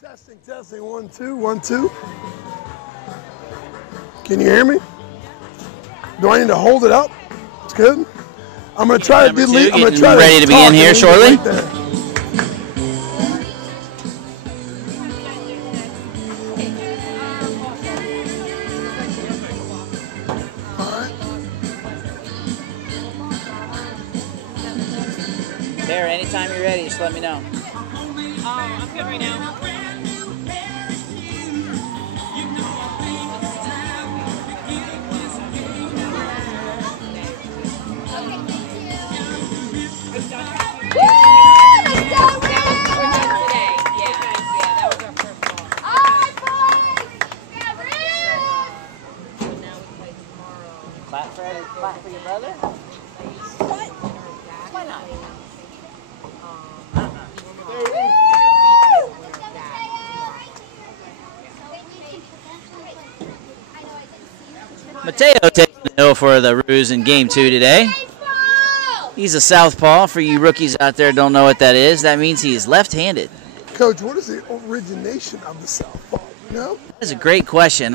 Testing, testing, 1, 2, 1, 2. Can you hear me? Do I need to hold it up? It's good. I'm gonna try to delete. I'm gonna try to ready to begin here shortly. Tara, anytime you're ready, just let me know. I'm good right now. Clap for your brother? Why not? Mateo taking the hill for the Roos in game 2 today. He's a southpaw. For you rookies out there don't know what that is, that means he is left-handed. Coach, what is the origination of the southpaw? You know? That's a great question.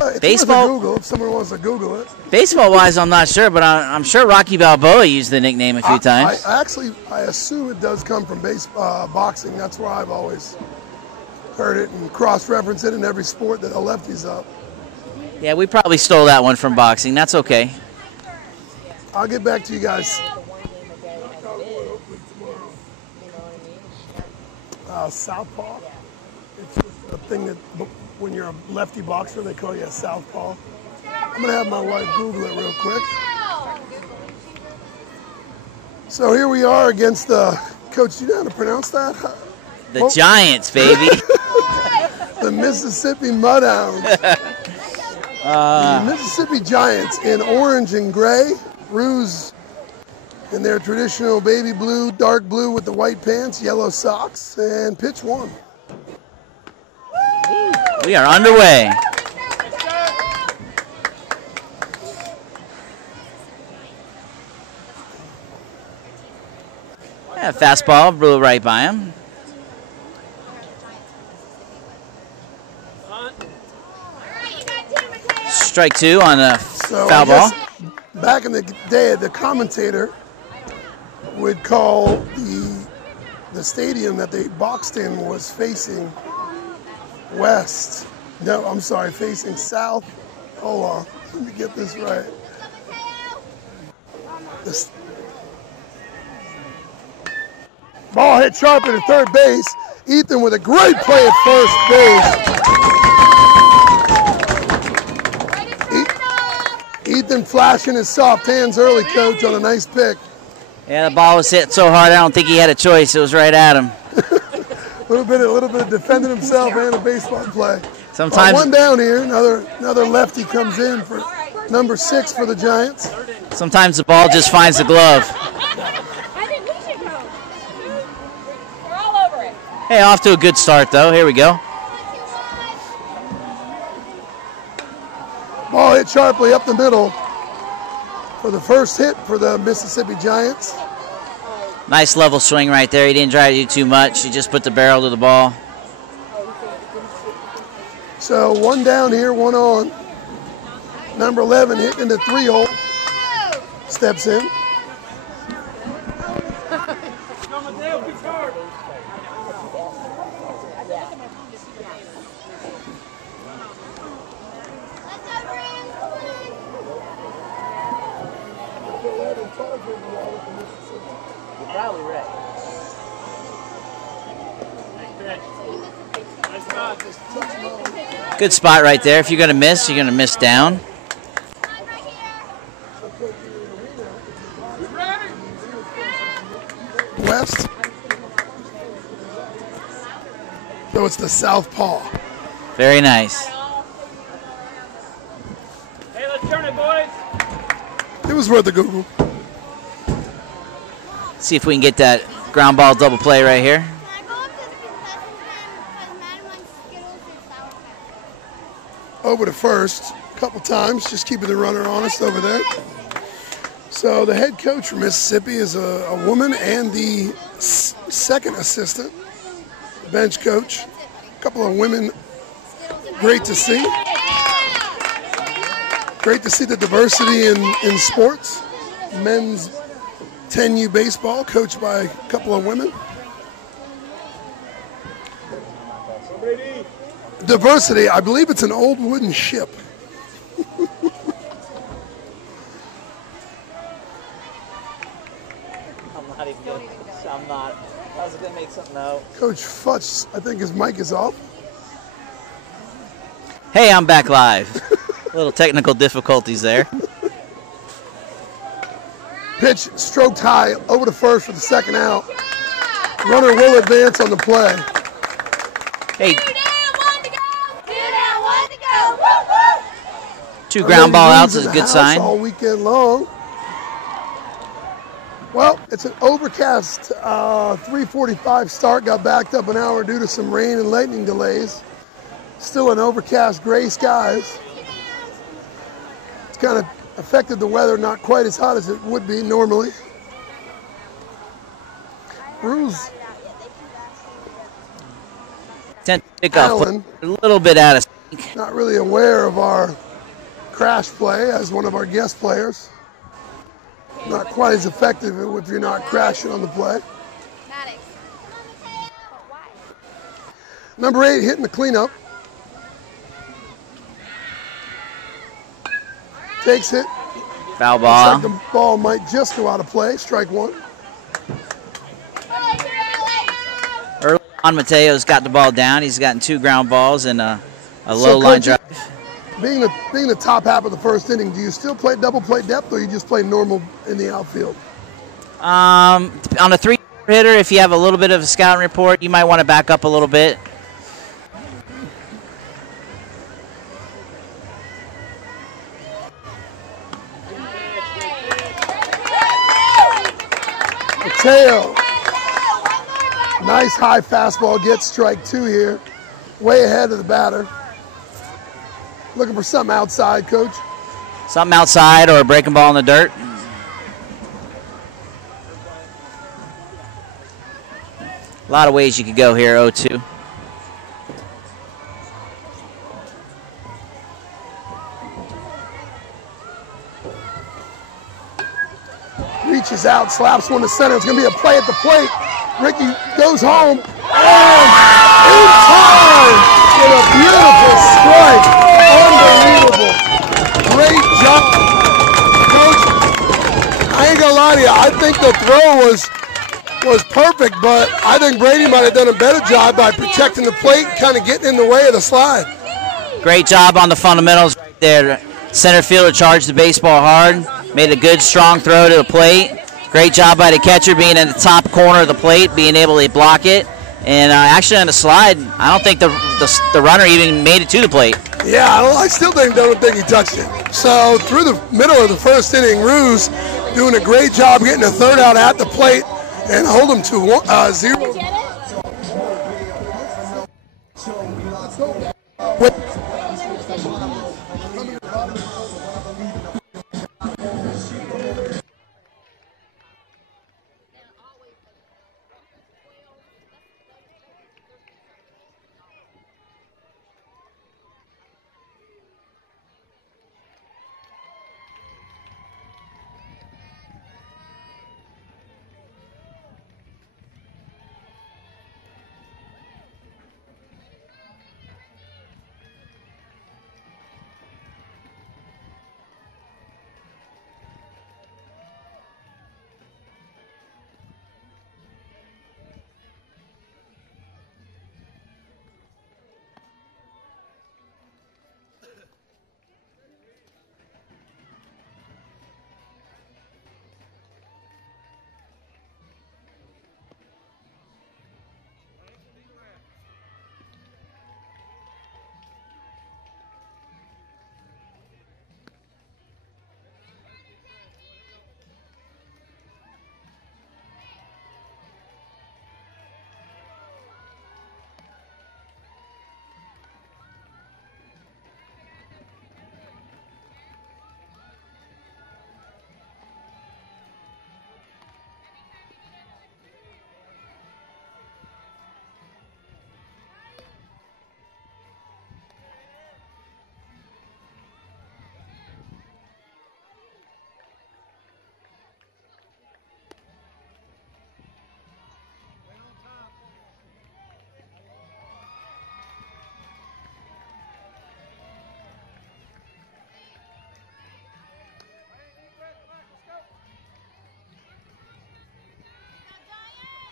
It's Baseball. Google if someone wants to Google it. Baseball-wise, I'm not sure, but I'm sure Rocky Balboa used the nickname a few times. I assume it does come from boxing. That's where I've always heard it and cross-reference it in every sport that a lefty's up. Yeah, we probably stole that one from boxing. That's okay. I'll get back to you guys. Southpaw. It's just a thing that when you're a lefty boxer, they call you a southpaw. I'm going to have my wife Google it real quick. So here we are against the, Coach, do you know how to pronounce that? The Giants, baby. The Mississippi Mudhounds. The Mississippi Giants in orange and gray. Roos in their traditional baby blue, dark blue with the white pants, yellow socks, and pitch 1. We are underway. Yeah, fastball, blew right by him. Strike 2 on a foul ball. Back in the day, the commentator would call the stadium that they boxed in was facing west. No, I'm sorry, facing south. Hold on, let me get this right. This ball hit sharply to third base. Ethan with a great play at first base. Ethan flashing his soft hands early, Coach, on a nice pick. Yeah, the ball was hit so hard, I don't think he had a choice. It was right at him. A little bit of defending himself and a baseball play. Sometimes one down here. Another lefty comes in for number 6 for the Giants. Sometimes the ball just finds the glove. I think we should go. We're all over it. Hey, off to a good start, though. Here we go. Ball hit sharply up the middle for the first hit for the Mississippi Giants. Nice level swing right there. He didn't try to do too much. He just put the barrel to the ball. So 1 down here, 1 on. Number 11 hitting into 3-hole. Steps in. You're probably right. Good spot right there. If you're going to miss, you're going to miss down. West. So it's the southpaw. Very nice. Hey, let's turn it, boys. It was worth a Google. See if we can get that ground ball double play right here. Over to first a couple times, just keeping the runner honest over there. So the head coach from Mississippi is a woman and the second assistant, bench coach, couple of women. Great to see. Great to see the diversity in sports. Men's 10U baseball, coached by a couple of women. Diversity, I believe it's an old wooden ship. I'm not. I was going to make something out. Coach Futch, I think his mic is off. Hey, I'm back live. Little technical difficulties there. Pitch stroked high over to first for the second out. Runner will advance on the play. Hey. 2 ground ball outs is a good sign. All weekend long. Well, it's an overcast 3:45 start. Got backed up an hour due to some rain and lightning delays. Still an overcast gray skies. It's kind of affected the weather, not quite as hot as it would be normally. Rules. Kickoff a little bit out of sync. Not really aware of our crash play as one of our guest players. Not quite as effective if you're not crashing on the play. Number 8 hitting the cleanup. Takes it. Foul ball. Looks like the ball might just go out of play. Strike 1. Early on, Mateo's got the ball down. He's gotten 2 ground balls and a low line drive. Being the top half of the first inning, do you still play double play depth or you just play normal in the outfield? On a 3 hitter, if you have a little bit of a scouting report, you might want to back up a little bit. Mateo, nice high fastball, gets strike 2 here, way ahead of the batter. Looking for something outside, Coach. Something outside or a breaking ball in the dirt. A lot of ways you could go here, 0-2. Reaches out, slaps one to center. It's going to be a play at the plate. Ricky goes home. And in time with a beautiful strike. Unbelievable. Great job. Coach, I ain't going to lie to you. I think the throw was perfect, but I think Brady might have done a better job by protecting the plate and kind of getting in the way of the slide. Great job on the fundamentals right there. Center fielder charged the baseball hard. Made a good, strong throw to the plate. Great job by the catcher being in the top corner of the plate, being able to block it. And actually on the slide, I don't think the runner even made it to the plate. Yeah, I still don't think he touched it. So through the middle of the first inning, Ruse doing a great job getting a third out at the plate and hold him to 0.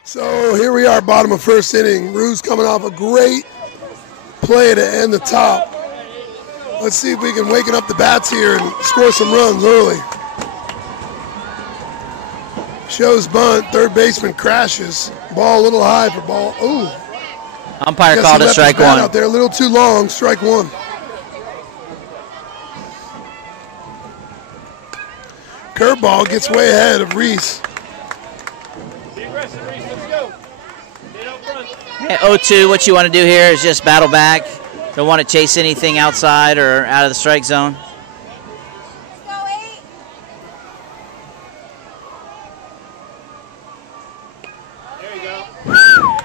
So here we are, bottom of first inning. Ruse coming off a great play to end the top. Let's see if we can waken up the bats here and score some runs early. Shows bunt, third baseman crashes. Ball a little high for ball. Ooh. Umpire called it strike one. Out there a little too long, strike one. Curveball gets way ahead of Reese. Hey, 0-2, what you want to do here is just battle back. Don't want to chase anything outside or out of the strike zone.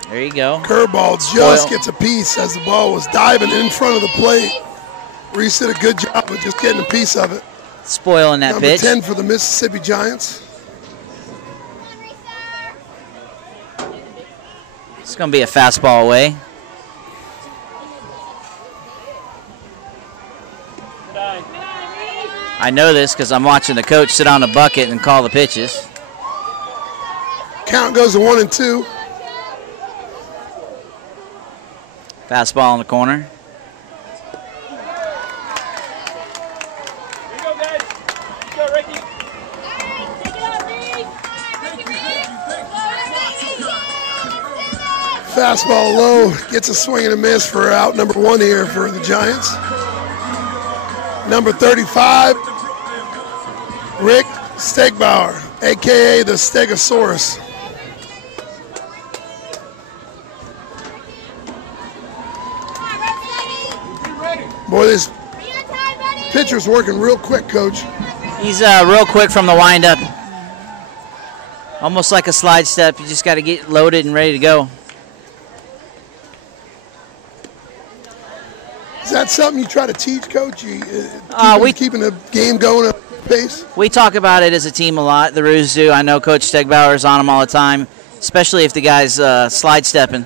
There you go. Curveball just gets a piece as the ball was diving in front of the plate. Reese did a good job of just getting a piece of it. Spoiling that pitch. Number 10 for the Mississippi Giants. It's going to be a fastball away. I know this because I'm watching the coach sit on the bucket and call the pitches. Count goes to 1-2. Fastball in the corner. Here you go, guys. Go, Ricky. Fastball low, gets a swing and a miss for out number 1 here for the Giants. Number 35, Rick Stegbauer, a.k.a. the Stegosaurus. Boy, this pitcher's working real quick, Coach. He's real quick from the windup. Almost like a slide step. You just got to get loaded and ready to go. Is that something you try to teach, Coach? Keeping the game going at pace? We talk about it as a team a lot. The Roos do. I know Coach Stegbauer's on them all the time, especially if the guy's slide stepping.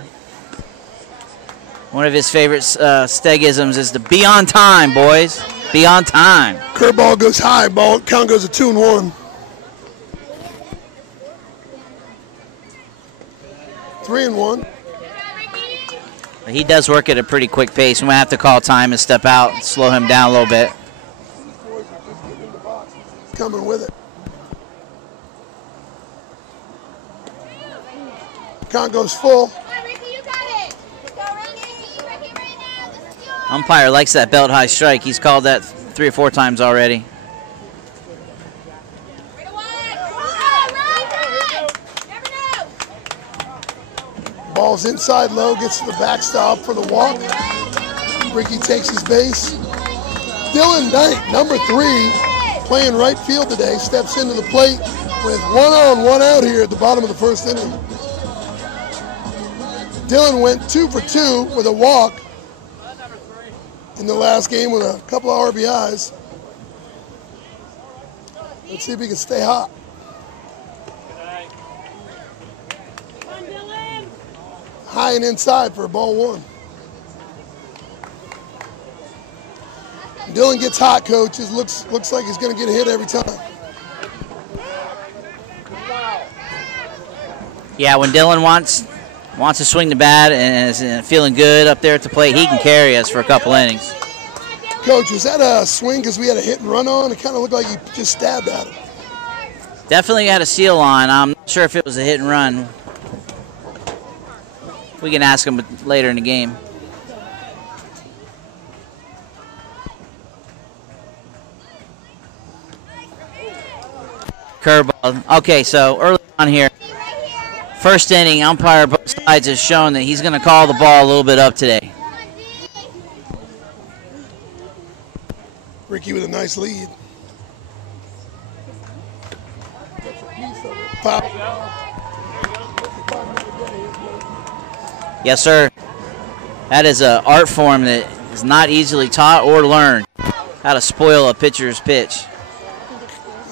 One of his favorite Stegisms is to be on time, boys. Be on time. Curveball goes high. Ball count goes to 2-1. 3-1. He does work at a pretty quick pace. We might have to call time and step out and slow him down a little bit. Coming with it. Count goes full. Umpire likes that belt high strike. He's called that 3 or 4 times already. Ball's inside low, gets to the backstop for the walk. Ricky takes his base. Dylan Knight, number 3, playing right field today, steps into the plate with 1 on, 1 out here at the bottom of the first inning. Dylan went 2 for 2 with a walk in the last game with a couple of RBIs. Let's see if he can stay hot. High and inside for ball 1. Dylan gets hot, Coach. It looks like he's going to get a hit every time. Yeah, when Dylan wants to swing the bat and is feeling good up there at the plate, he can carry us for a couple innings. Coach, was that a swing because we had a hit and run on? It kind of looked like you just stabbed at him. Definitely had a seal on. I'm not sure if it was a hit and run. We can ask him later in the game. Curveball. Okay, so early on here, first inning, umpire both sides has shown that he's going to call the ball a little bit up today. Ricky with a nice lead. Pop. Yes, sir. That is an art form that is not easily taught or learned, how to spoil a pitcher's pitch.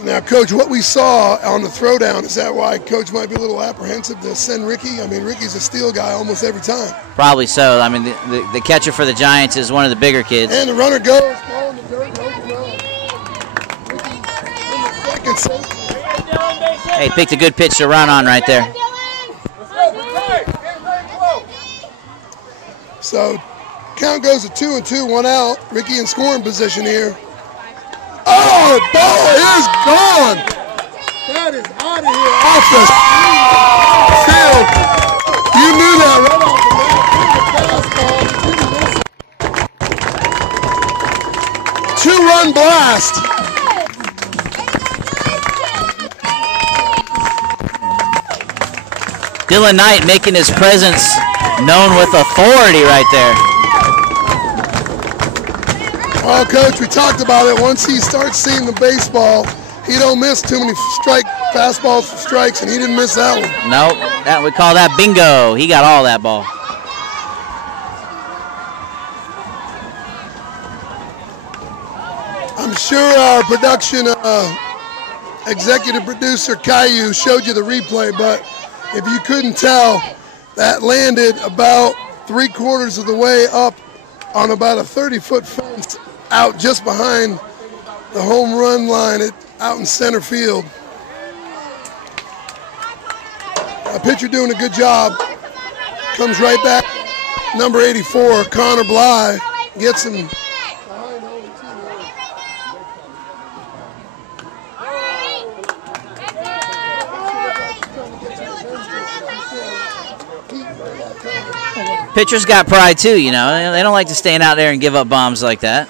Now, Coach, what we saw on the throwdown, is that why Coach might be a little apprehensive to send Ricky? I mean, Ricky's a steal guy almost every time. Probably so. I mean, the catcher for the Giants is one of the bigger kids. And the runner goes, ball in the dirt, goes around. Ricky in the second safe. Hey, picked a good pitch to run on right there. Let's go, So count goes to 2-2, 1 out. Ricky in scoring position here. Oh, ball is gone. That is out of here off the field. You knew that right off the bat. Two-run blast. Dylan Knight making his presence known with authority right there. Well, Coach, we talked about it. Once he starts seeing the baseball, he don't miss too many fastballs for strikes, and he didn't miss that one. Nope, we call that bingo. He got all that ball. I'm sure our production executive producer, Caillou, showed you the replay, but if you couldn't tell, that landed about 3/4 of the way up on about a 30-foot fence out just behind the home run line out in center field. A pitcher doing a good job. Comes right back. Number 84, Connor Bly, gets him. Pitchers got pride too, you know. They don't like to stand out there and give up bombs like that.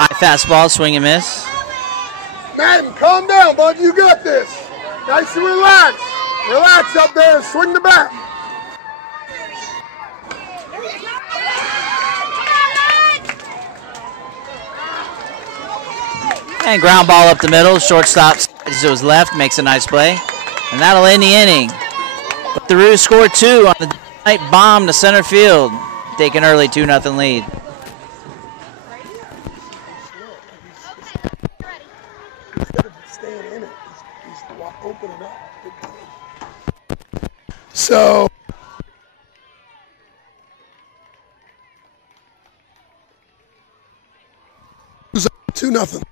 High fastball, swing and miss. Madden, calm down, bud. You got this. Nice and relax. Relax up there and swing the bat. And ground ball up the middle. Shortstop slides to his left, makes a nice play. And that'll end the inning. But the Roos score 2 on the night bomb to center field. Take an early 2-0 lead. So it was 2-0.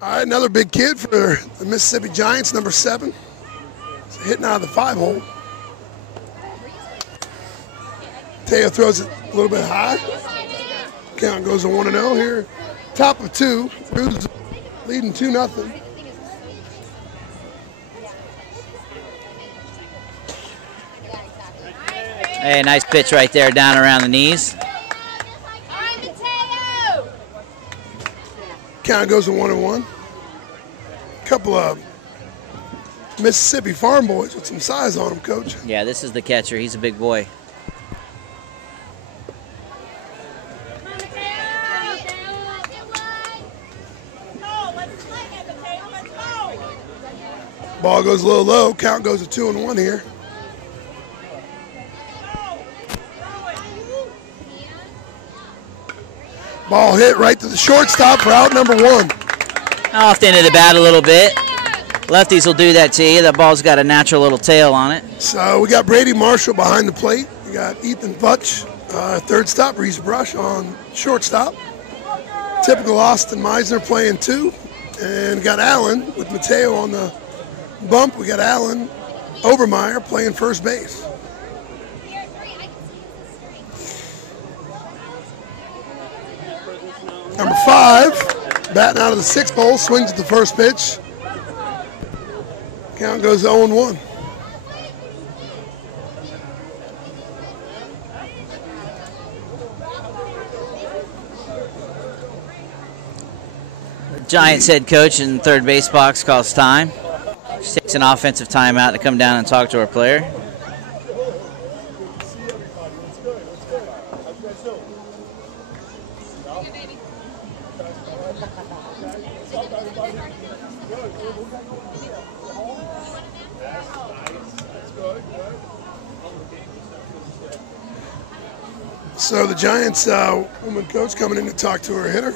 All right, another big kid for the Mississippi Giants, number 7. It's hitting out of the 5-hole. Teo throws it a little bit high. Count goes to 1-0 here. Top of 2. Roos leading 2-0. Hey, nice pitch right there down around the knees. Count goes to 1-1. Couple of Mississippi farm boys with some size on them, Coach. Yeah, this is the catcher. He's a big boy. Ball goes a little low. Count goes to 2-1 here. Ball hit right to the shortstop for out number 1. Off the end of the bat a little bit. Lefties will do that to you. That ball's got a natural little tail on it. So we got Brady Marshall behind the plate. We got Ethan Butch, third stop, Reese Brush on shortstop. Typical Austin Meisner playing 2. And we got Allen with Mateo on the bump. We got Allen Obermeyer playing first base. Number 5, batting out of the 6th hole, swings at the first pitch. Count goes 0-1. Giants head coach in third base box calls time. She takes an offensive timeout to come down and talk to her player. So the Giants woman coach coming in to talk to her hitter.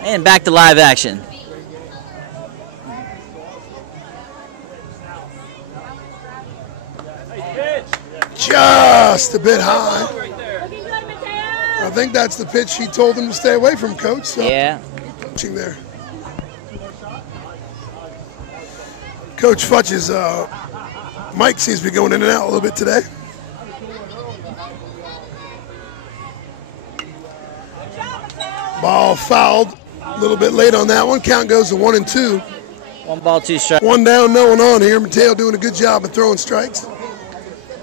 And back to live action. Just a bit high. I think that's the pitch she told him to stay away from, Coach. So Yeah. coaching there. Coach Futch's mic seems to be going in and out a little bit today. Ball fouled a little bit late on that one. Count goes to 1-2. 1 ball, 2 strikes. 1 down, no one on here. Mateo doing a good job of throwing strikes.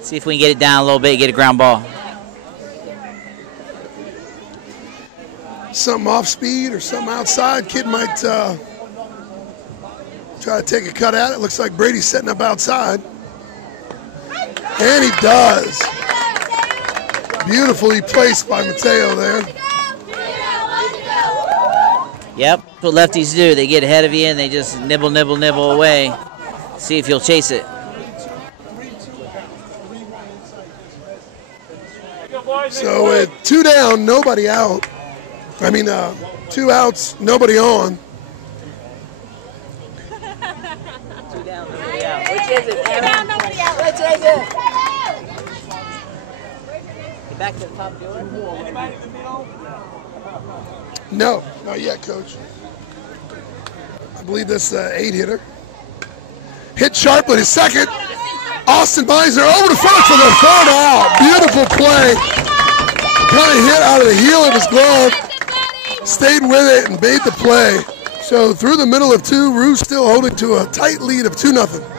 See if we can get it down a little bit, get a ground ball. Something off speed or something outside. Kid might try to take a cut at it. Looks like Brady's setting up outside. And he does. Beautifully placed by Mateo there. Yep, that's what lefties do. They get ahead of you and they just nibble, nibble, nibble away. See if you'll chase it. So with 2 down, nobody out. I mean, 2 outs, nobody on. 2 down, nobody out. Which is it? Nobody out. Which is it? Get back to the top of the order. No, not yet, Coach. I believe this 8-hitter. Hit sharply to second. Austin Meisner over the front for the 3rd out. Beautiful play. Kind of hit out of the heel of his glove. Stayed with it and made the play. So through the middle of 2, Ruse still holding to a tight lead of 2-0.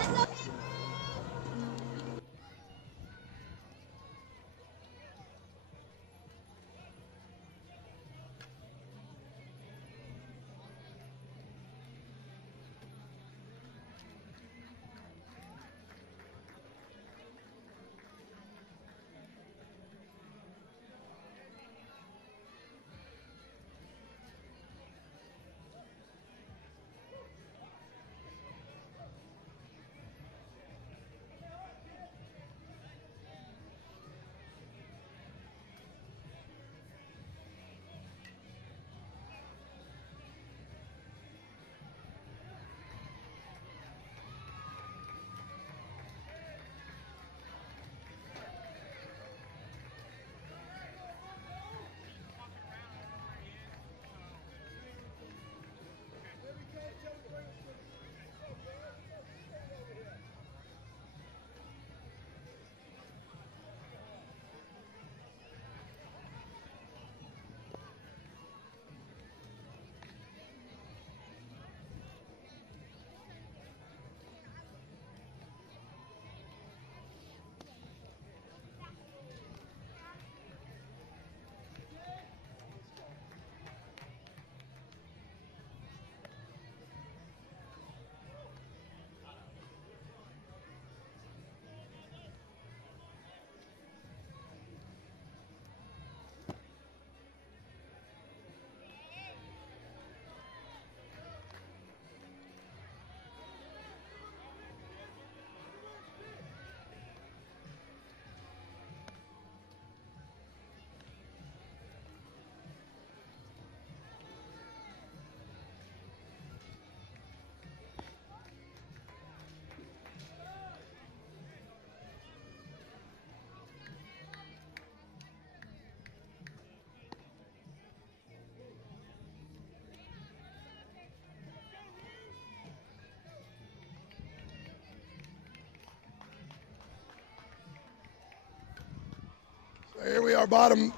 Here we are, bottom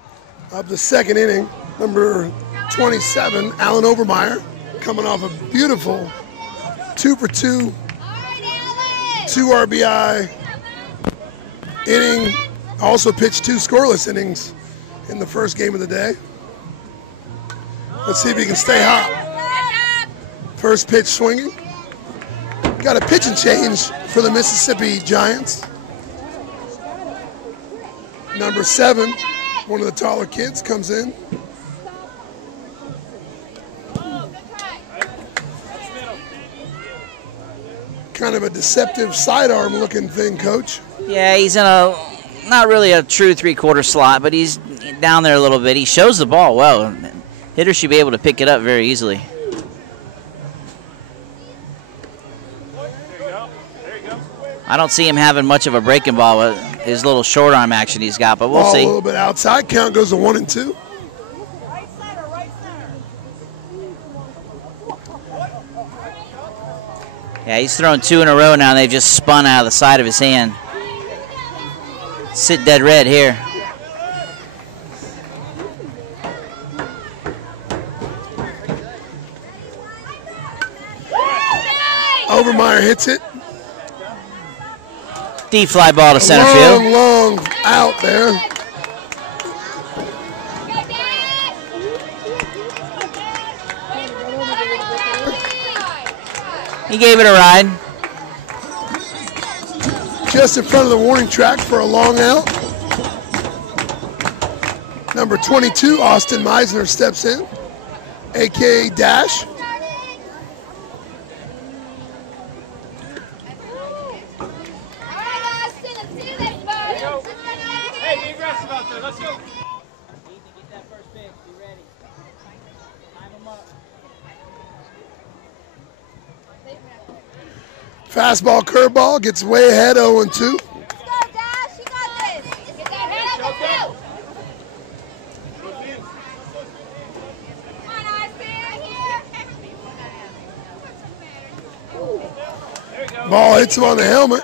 of the second inning. Number 27, Alan Overmeyer, coming off a beautiful 2-for-2, 2 RBI inning. Also pitched 2 scoreless innings in the first game of the day. Let's see if he can stay hot. First pitch swinging. Got a pitch and change for the Mississippi Giants. Number 7, one of the taller kids, comes in. Kind of a deceptive sidearm looking thing, Coach. Yeah, he's in a, not really a true 3/4 slot, but he's down there a little bit. He shows the ball well. Hitters should be able to pick it up very easily. I don't see him having much of a breaking ball with his little short arm action he's got, but we'll Ball see. A little bit outside. Count goes to 1-2. Yeah, he's thrown 2 in a row now, and they've just spun out of the side of his hand. Sit dead red here. Overmeyer hits it. Deep fly ball to center field. Long out there. He gave it a ride. Just in front of the warning track for a long out. Number 22, Austin Meisner, steps in, a.k.a. Dash. Hey, be aggressive out there. Let's go. Fastball, curveball, gets way ahead, 0-2. Let's go, Dash. You got this. Get that head up the field. Come on, Austin. There you go. Ball hits him on the helmet.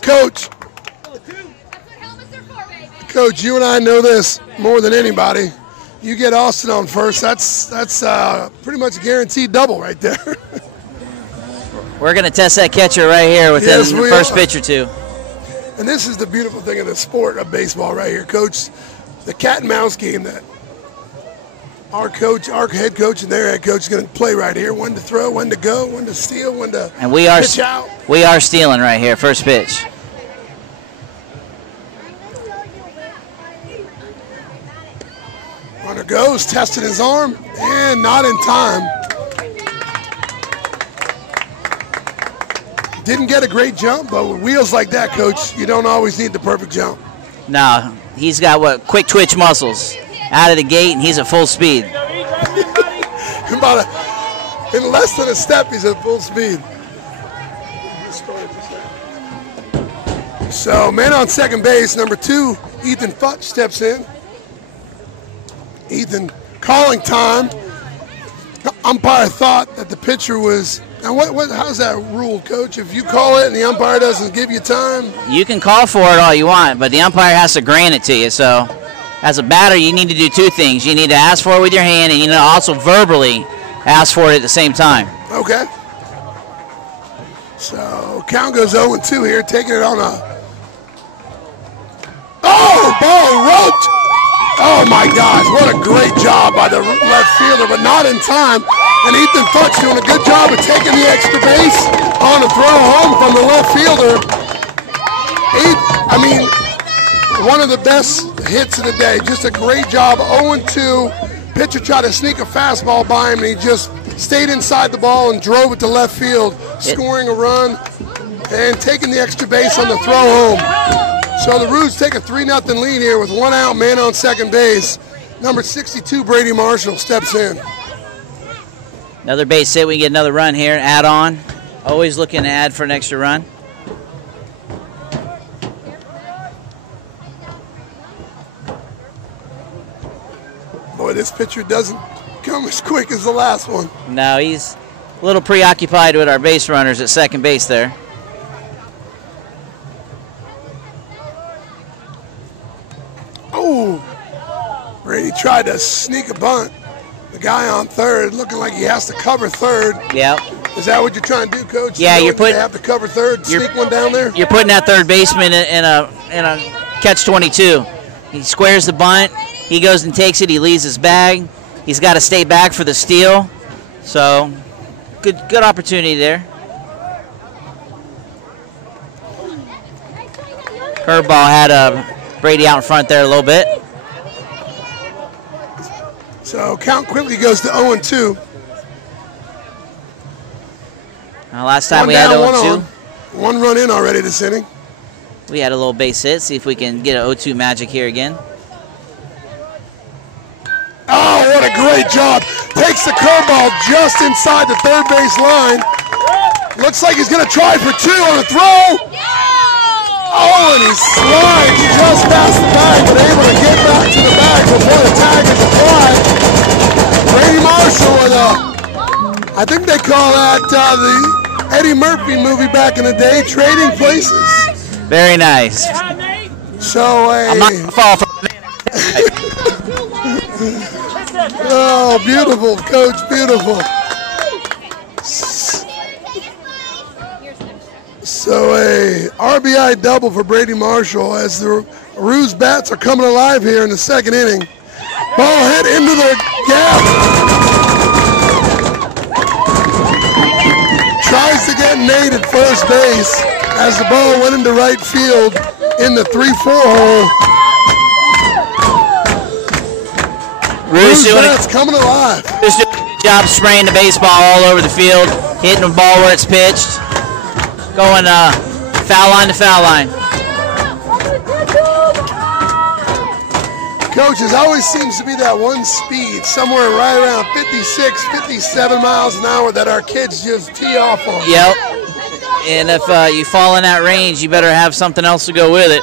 Coach, That's what helmets are for, baby. Coach, you and I know this more than anybody. You get Austin on first, that's pretty much a guaranteed double right there. We're going to test that catcher right here within Yes, the we first are. pitch or two. And this is the beautiful thing of the sport of baseball right here, Coach. The cat and mouse game that our coach, our head coach, and their head coach is going to play right here. When to throw, when to go, when to steal, when to And we are pitch out. stealing right here, first pitch. Runner goes, testing his arm, and not in time. Didn't get a great jump, but with wheels like that, Coach, you don't always need the perfect jump. No, he's got quick twitch muscles out of the gate, and he's at full speed. In less than a step, he's at full speed. So, man on second base, number 2, Ethan Futch steps in. Ethan calling time. Umpire thought that the pitcher was. Now, how's that ruled, Coach? If you call it and the umpire doesn't give you time, You can call for it all you want, but the umpire has to grant it to you. So, as a batter, you need to do 2 things. You need to ask for it with your hand, and you need to also verbally ask for it at the same time. okay. So, count goes 0-2 here, taking it on a. Oh, ball roped! Oh my gosh, what a great job by the left fielder, but not in time. And Ethan Futch doing a good job of taking the extra base on a throw home from the left fielder. One of the best hits of the day. Just a great job, 0-2. Pitcher tried to sneak a fastball by him, and he just stayed inside the ball and drove it to left field, scoring a run and taking the extra base on the throw home. So the Roos take a 3-0 lead here with 1 out, man on second base. Number 62, Brady Marshall, steps in. Another base hit, we can get another run here, add on. Always looking to add for an extra run. Boy, this pitcher doesn't come as quick as the last one. No, he's a little preoccupied with our base runners at second base there. Oh, Brady tried to sneak a bunt. The guy on third looking like he has to cover third. Yep. Is that what you're trying to do, Coach? Yeah, you're putting. They have to cover third, sneak one down there. You're putting that third baseman in a catch-22. He squares the bunt. He goes and takes it. He leaves his bag. He's got to stay back for the steal. So, good opportunity there. Curveball had Brady out in front there a little bit. So count quickly goes to 0-2. Last time we had 0-2. One run in already this inning. We had a little base hit. See if we can get an 0-2 magic here again. Oh, what a great job. Takes the curveball just inside the third base line. Looks like he's going to try for two on the throw. Oh, and he slides just past the bag, but able to get back to the bag before the tag is applied. Brady Marshall with I think they call that the Eddie Murphy movie back in the day, Trading Places. Very nice. So I'm not gonna fall for oh, beautiful, Coach, beautiful. So a RBI double for Brady Marshall as the Ruse bats are coming alive here in the second inning. Ball hit into the gap. Tries to get Nate at first base as the ball went into right field in the 3-4 hole. Ruse bats coming alive. Ruse doing a good job spraying the baseball all over the field, hitting the ball where it's pitched. Going foul line to foul line. Coach, it always seems to be that one speed, somewhere right around 56, 57 miles an hour that our kids just tee off on. Yep. And if you fall in that range, you better have something else to go with it.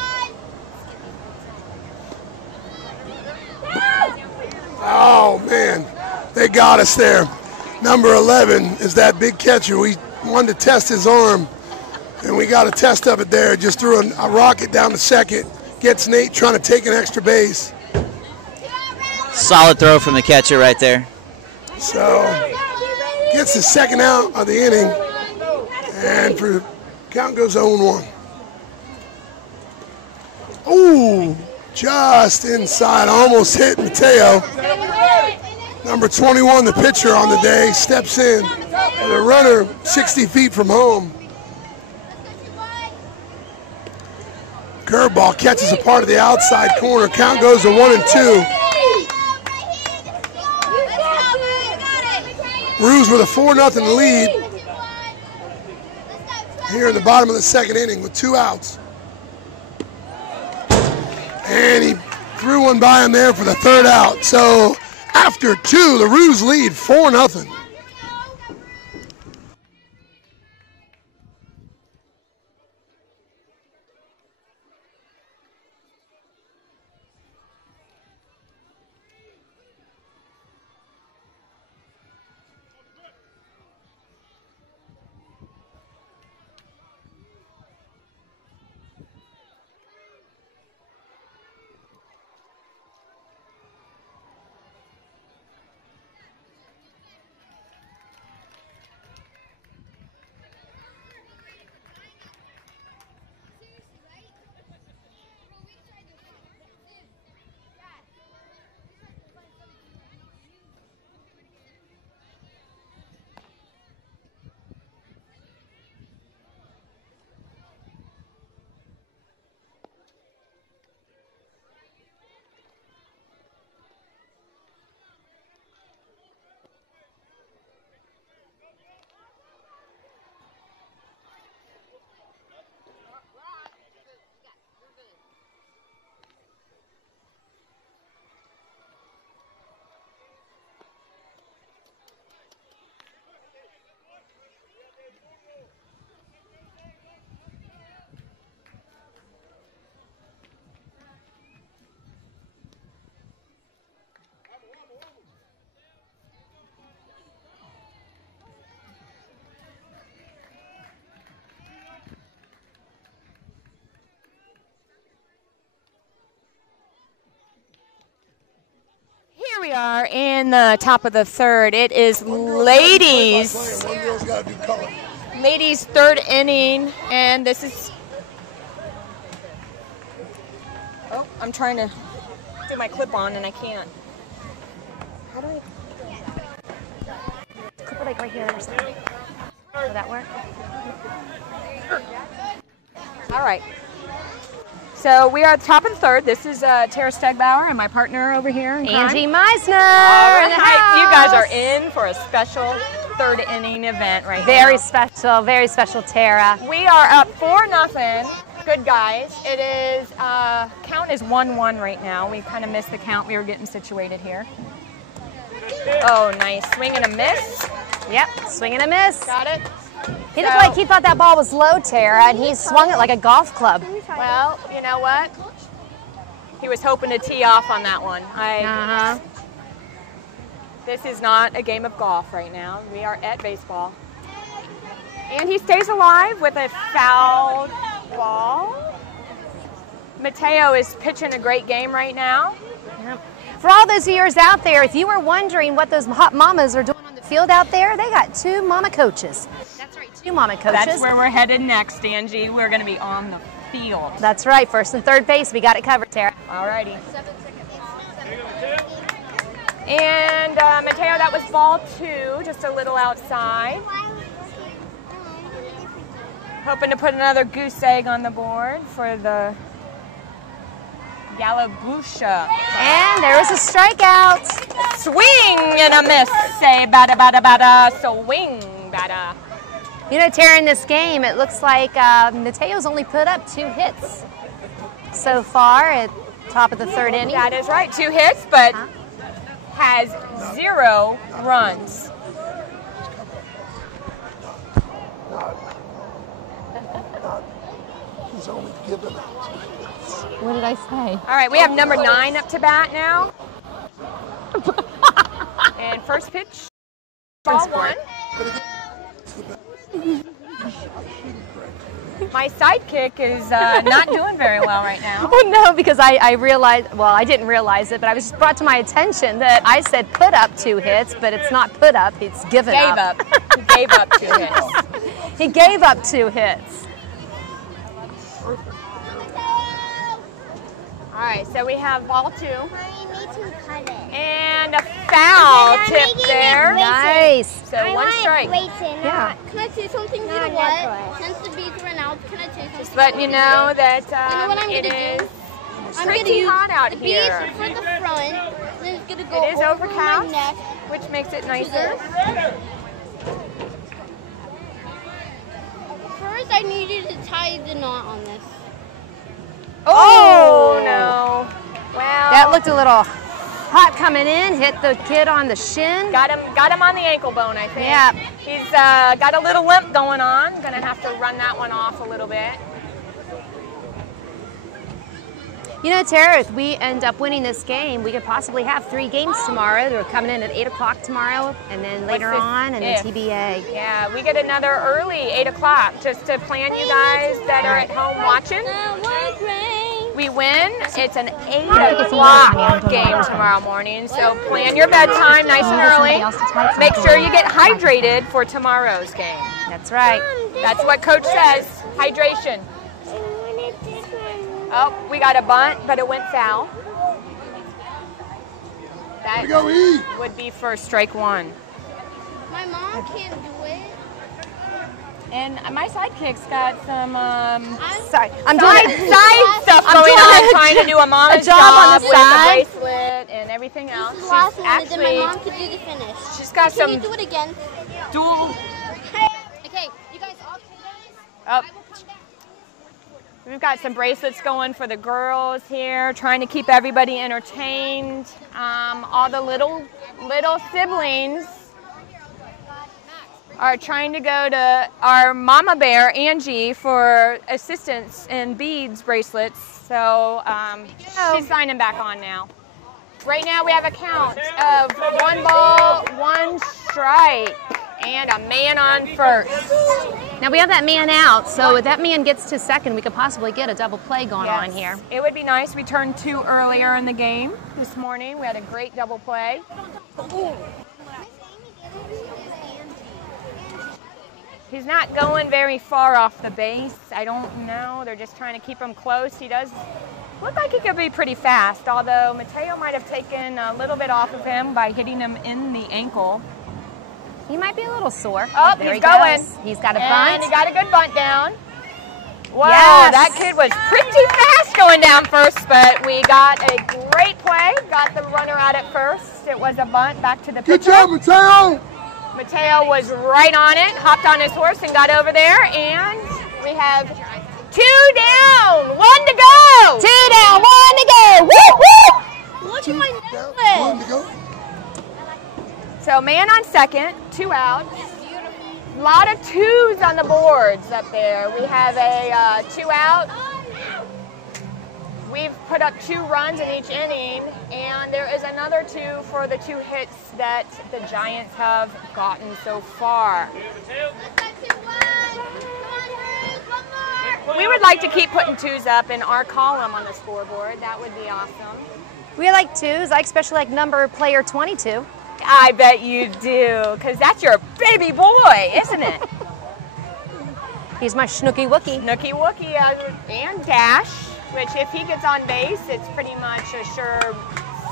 Oh, man. They got us there. Number 11 is that big catcher. We wanted to test his arm. And we got a test of it there. Just threw a rocket down to second. Gets Nate trying to take an extra base. Solid throw from the catcher right there. So, gets the second out of the inning. And for count goes 0-1. Ooh, just inside. Almost hit Mateo. Number 21, the pitcher on the day, steps in. And a runner 60 feet from home. Curveball catches a part of the outside corner. Count goes to 1-2. Ruse with a 4-0 lead here in the bottom of the second inning with 2 outs. And he threw one by him there for the third out. So after 2, the Ruse lead 4-0. are in the top of the third. It is ladies. One girl's got to do color. Ladies' third inning, and this is. Oh, I'm trying to do my clip on and I can't. How do I? Clip it like right here or something. Will that work? All right. So we are at the top of the third. This is Tara Stegbauer and my partner over here. Angie Meisner. All in the right, you guys are house. in for a special third inning event right now. Very special, Tara. We are up 4-0. Good guys. It is count is 1-1 right now. We kind of missed the count. We were getting situated here. Oh, nice swing and a miss. Yep, swing and a miss. Got it. He looked like he thought that ball was low, Tara, and he swung it like a golf club. Well, you know what? He was hoping to tee off on that one. This is not a game of golf right now. We are at baseball. And he stays alive with a foul ball. Mateo is pitching a great game right now. Yep. For all those viewers out there, if you were wondering what those hot mamas are doing on the field out there, they got 2 mama coaches. That's right, 2 mama coaches. That's where we're headed next, Angie. We're going to be on the field. That's right, first and third base. We got it covered, Tara. All righty. And Mateo, that was ball 2, just a little outside. Hoping to put another goose egg on the board for the Yalobusha. And there was a strikeout. Swing and a miss. Say bada bada bada. Swing bada. You know, Tara, in this game, it looks like Mateo's only put up 2 hits so far at top of the third inning. That is right. 2 hits, but has 0 runs. He's only given it. What did I say? All right, we have number 9 up to bat now. And first pitch, ball 1. My sidekick is not doing very well right now. Oh, no, because I realized, well, I didn't realize it, but I was just brought to my attention that I said put up 2 hits, but it's not put up, it's given up. He gave up 2 hits. He gave up 2 hits. All right, so we have ball 2. I need to cut it. And a foul tip there. Nice. So 1 strike. Yeah. Can I say something? You know what? Since the bees run out, can I say something? Just letting you know that You know what I'm it gonna do? is I'm pretty gonna use hot out the here. bees for the front. Then it's gonna go It is over overcast, my neck. which makes it to nicer. this. First, I needed to tie the knot on this. Oh, no. Well, That looked a little hot coming in, hit the kid on the shin. got him on the ankle bone, I think. Yeah. He's got a little limp going on. Gonna have to run that one off a little bit. You know, Tara, if we end up winning this game, we could possibly have 3 games tomorrow. They're coming in at 8 o'clock tomorrow, and then later this on, and if? then TBA. Yeah, we get another early 8 o'clock just to plan you guys that are at home watching. We win. It's an 8 o'clock game tomorrow morning, so plan your bedtime nice and early. Make sure you get hydrated for tomorrow's game. That's right. That's what Coach says, hydration. Oh, we got a bunt, but it went foul. That Go eat. would be for strike 1. My mom can't do it. And my sidekick's got some Sorry, I'm doing side stuff I'm going doing on, a- trying to do a mama's a job on the with side. the bracelet and everything else. This is the last She's one, and then my actually mom could do the finish. she's got Can you some do it again? dual. Okay, you guys all Oh, we've got some bracelets going for the girls here, trying to keep everybody entertained. All the little siblings are trying to go to our mama bear, Angie, for assistance in beads bracelets. So she's signing back on now. Right now we have a count of 1 ball, 1 strike. And a man on first. Now we have that man out, so if that man gets to second, we could possibly get a double play going on here. It would be nice. We turned 2 earlier in the game this morning. We had a great double play. He's not going very far off the base. I don't know. They're just trying to keep him close. He does look like he could be pretty fast, although Mateo might have taken a little bit off of him by hitting him in the ankle. He might be a little sore. Oh, there he's going. Goes. He's got a bunt. And he got a good bunt down. Whoa, yes. That kid was pretty fast going down first, but we got a great play. Got the runner out at first. It was a bunt back to the pitcher. Good job, Mateo! Mateo was right on it, hopped on his horse and got over there, and we have 2 down, 1 to go. 2 down, 1 to go. Woo, woo! Look at my One necklace. to go. So man on second, 2 out. A lot of 2s on the boards up there. We have a 2 out. We've put up 2 runs in each inning, and there is another 2 for the 2 hits that the Giants have gotten so far. We would like to keep putting 2s up in our column on the scoreboard. That would be awesome. We like 2s. I especially like number player 22. I bet you do, because that's your baby boy, isn't it? He's my Snooky Wookie. Nookie Wookie and Dash, which if he gets on base, it's pretty much a sure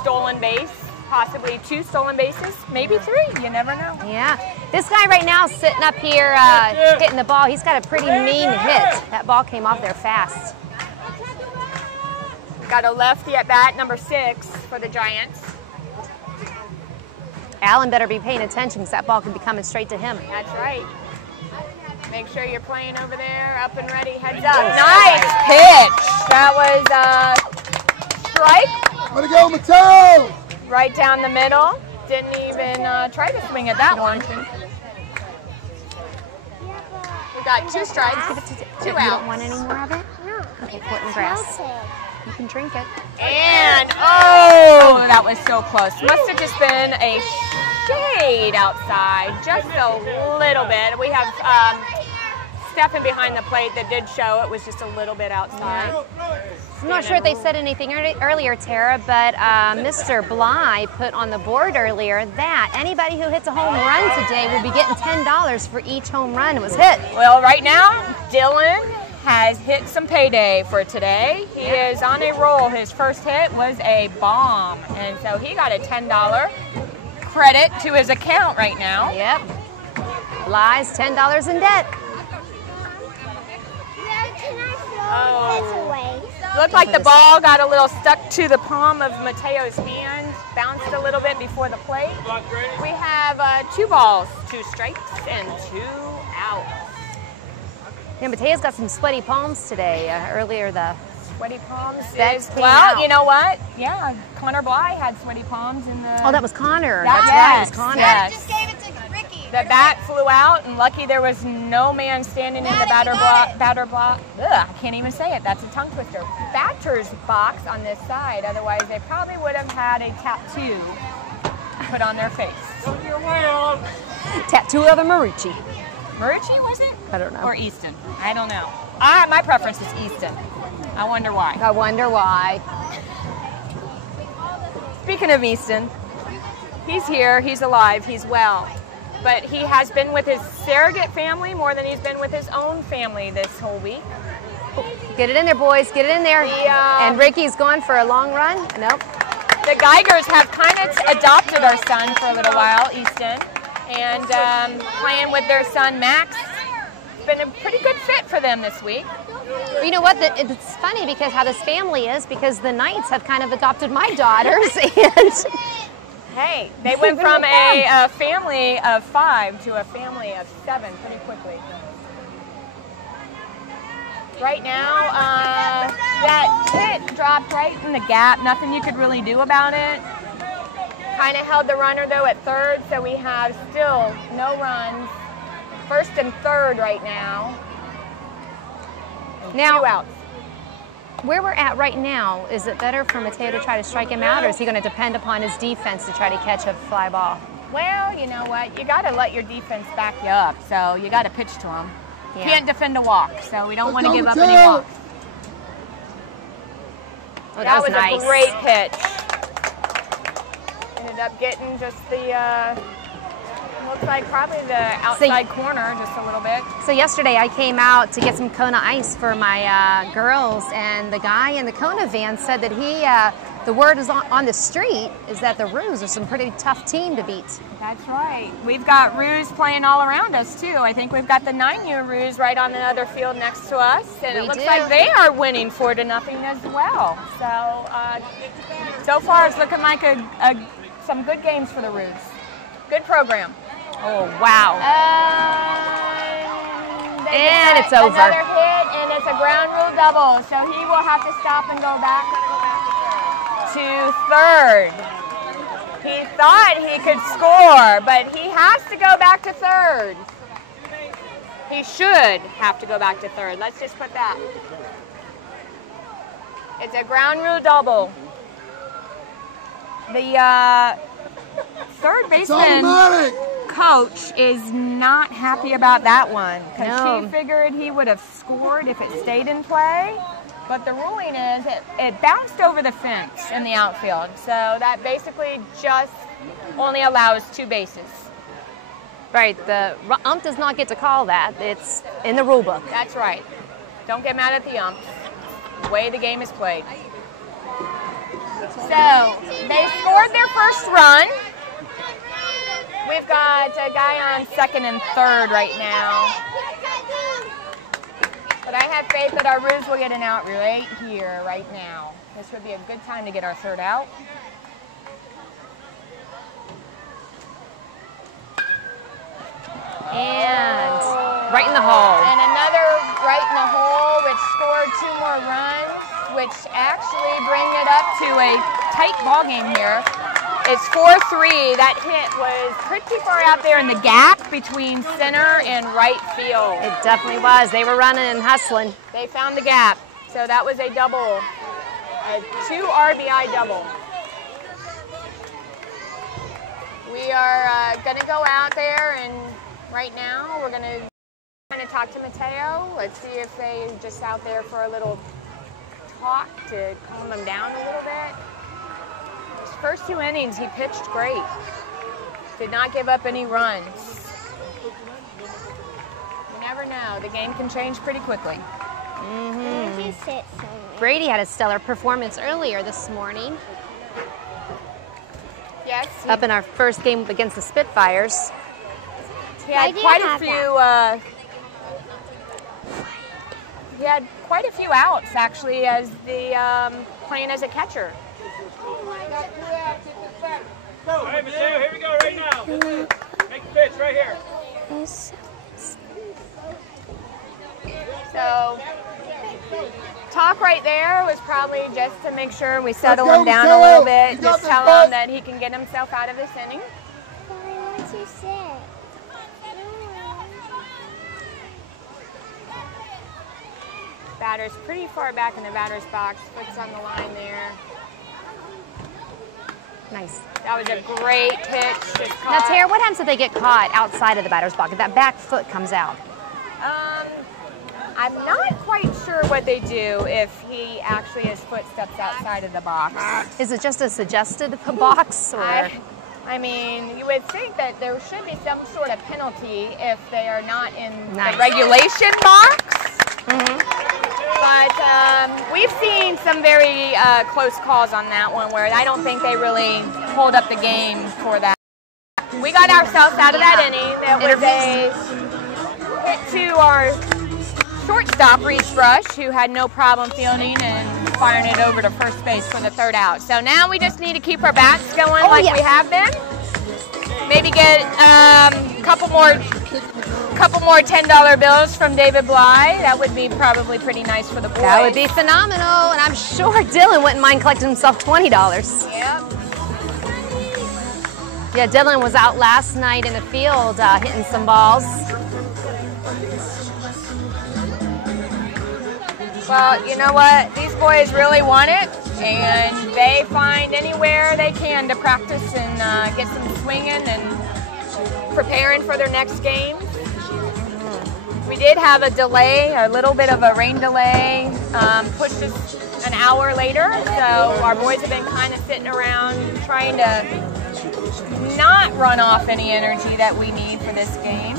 stolen base. Possibly 2 stolen bases, maybe 3, you never know. Yeah. This guy right now sitting up here hitting the ball, he's got a pretty mean hit. That ball came off there fast. Got a lefty at bat, number 6 for the Giants. Allen better be paying attention because that ball could be coming straight to him. That's right. Make sure you're playing over there, up and ready, heads up. Nice pitch. That was a strike. Way to go, Mateo! Right down the middle. Didn't even try to swing at that one. We got 2 strikes, 2 You outs. don't want any more of it? No. Okay, put it in grass. You can drink it. And, oh, that was so close. Must have just been a shade outside, just a little bit. We have Stephen behind the plate that did show it was just a little bit outside. I'm not sure if they said anything earlier, Tara, but Mr. Bly put on the board earlier that anybody who hits a home run today will be getting $10 for each home run was hit. Well, right now, Dylan has hit some payday for today. He is on a roll. His first hit was a bomb, and so he got a $10 credit to his account right now. Yep. Bly's $10 in debt. Looked like the ball got a little stuck to the palm of Mateo's hand, bounced a little bit before the plate. We have 2 balls, 2 strikes, and 2 outs. Yeah, Mateo's got some sweaty palms today. Earlier, the Sweaty palms That's is, came well, out. you know what? Yeah, Connor Bly had sweaty palms in the... Oh, that was Connor. That- That's right, it yes, was Connor. yes. Just gave it to Ricky. The bat flew out, and lucky there was no man standing in the batter block. Ugh, I can't even say it. That's a tongue twister. Batter's box on this side. Otherwise, they probably would have had a tattoo put on their face. Tattoo of a Marucci. Marucci, was it? I don't know. Or Easton. I don't know. My preference is Easton. I wonder why. I wonder why. Speaking of Easton, he's here, he's alive, he's well. But he has been with his surrogate family more than he's been with his own family this whole week. Get it in there, boys. Get it in there. The, And Ricky's going for a long run. Nope. The Geigers have kind of adopted our son for a little while, Easton, and playing with their son Max. It's been a pretty good fit for them this week. You know what? It's funny because how this family is because the Knights have kind of adopted my daughters and Hey, they went from a family of 5 to a family of 7 pretty quickly. Right now, that hit dropped right in the gap. Nothing you could really do about it. Kind of held the runner, though, at third, so we have still no runs. First and third right now. Now, 2 outs. where we're at right now, is it better for Mateo to try to strike him out, or is he going to depend upon his defense to try to catch a fly ball? Well, you know what? You got to let your defense back you up. So you got to pitch to them. Yeah. Can't defend a walk, so we don't want to give up any walks. Oh, that was nice. a great pitch. Ended up getting just the, looks like probably the outside corner just a little bit. So yesterday I came out to get some Kona ice for my girls, and the guy in the Kona van said that the word is on the street is that the Roos are some pretty tough team to beat. That's right. We've got Roos playing all around us too. I think we've got the 9U Roos right on the other field next to us, and it looks like they are winning 4-0 as well. So far it's looking like some good games for the Roos. Good program. Oh wow! And it's over. Another hit, and it's a ground rule double. So he will have to stop and go back to third. He thought he could score, but he has to go back to third. He should have to go back to third. Let's just put that. It's a ground rule double. The third baseman coach is not happy about that one because she figured he would have scored if it stayed in play. But the ruling is it bounced over the fence in the outfield. So that basically just only allows 2 bases. Right, the ump does not get to call that. It's in the rule book. That's right. Don't get mad at the ump. The way the game is played. So they scored their first run. We've got a guy on second and third right now. But I have faith that our Roos will get an out right here, right now. This would be a good time to get our third out. And right in the hole. And another right in the hole, which scored 2 more runs, which actually bring it up to a tight ball game here. It's 4-3. That hit was pretty far out there in the gap between center and right field. It definitely was. They were running and hustling. They found the gap. So that was a double, a 2 RBI double. We are going to go out there, and right now we're going to kind of talk to Mateo. Let's see if they're just out there for a little talk to calm them down a little bit. His first 2 innings, he pitched great. Did not give up any runs. You never know. The game can change pretty quickly. Brady had a stellar performance earlier this morning. Yes. Up in our first game against the Spitfires. He had quite a few. He had quite a few outs actually as the playing as a catcher. All right, Mateo, here we go right now. Make the pitch right here. So, talk right there was probably just to make sure we settle him down a little bit. Just tell him that he can get himself out of this inning. What you say? Batter's pretty far back in the batter's box. Foot's on the line there. Nice. That was a great pitch. Just Now, caught. Tara, what happens if they get caught outside of the batter's box? If that back foot comes out? I'm not quite sure what they do if he actually his foot steps outside of the box. Is it just a suggested box? Or? I mean, you would think that there should be some sort of penalty if they are not in the regulation box. But we've seen some very close calls on that one where I don't think they really hold up the game for that. We got ourselves out of that inning. That was a hit to our shortstop, Reese Brush, who had no problem fielding and firing it over to first base for the third out. So now we just need to keep our bats going we have been. Maybe get a couple more $10 bills from David Bly. That would be probably pretty nice for the boys. That would be phenomenal, and I'm sure Dylan wouldn't mind collecting himself $20. Yep. Yeah, Dylan was out last night in the field hitting some balls. Well, you know what? These boys really want it. and they find anywhere they can to practice and get some swinging and preparing for their next game. We did have a delay, a little bit of a rain delay, pushed us an hour later, so our boys have been kind of sitting around trying to not run off any energy that we need for this game.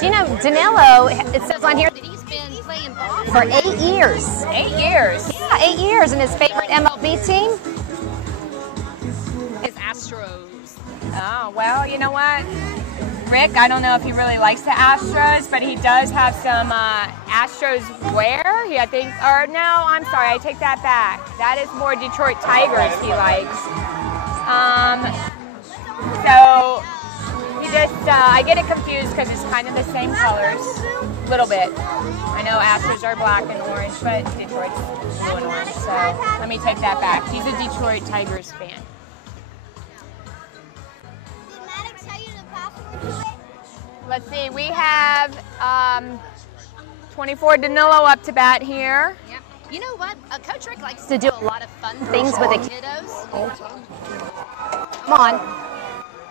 Do you know, Danilo, it says on here that he's been playing ball for 8 years. 8 years? Yeah, 8 years, and his favorite MLB team is Astros. Oh, well, you know what? Rick, I don't know if he really likes the Astros, but he does have some Astros wear. I think, or no, I'm sorry, I take that back. That is more Detroit Tigers he likes. So he just, I get it confused because it's kind of the same colors, a little bit. I know Astros are black and orange, but Detroit's blue and orange. So let me take that back. He's a Detroit Tigers fan. Let's see, we have 24 Danilo up to bat here. Yep. You know what? Coach Rick likes to do a lot of fun things with the kiddos. Come on.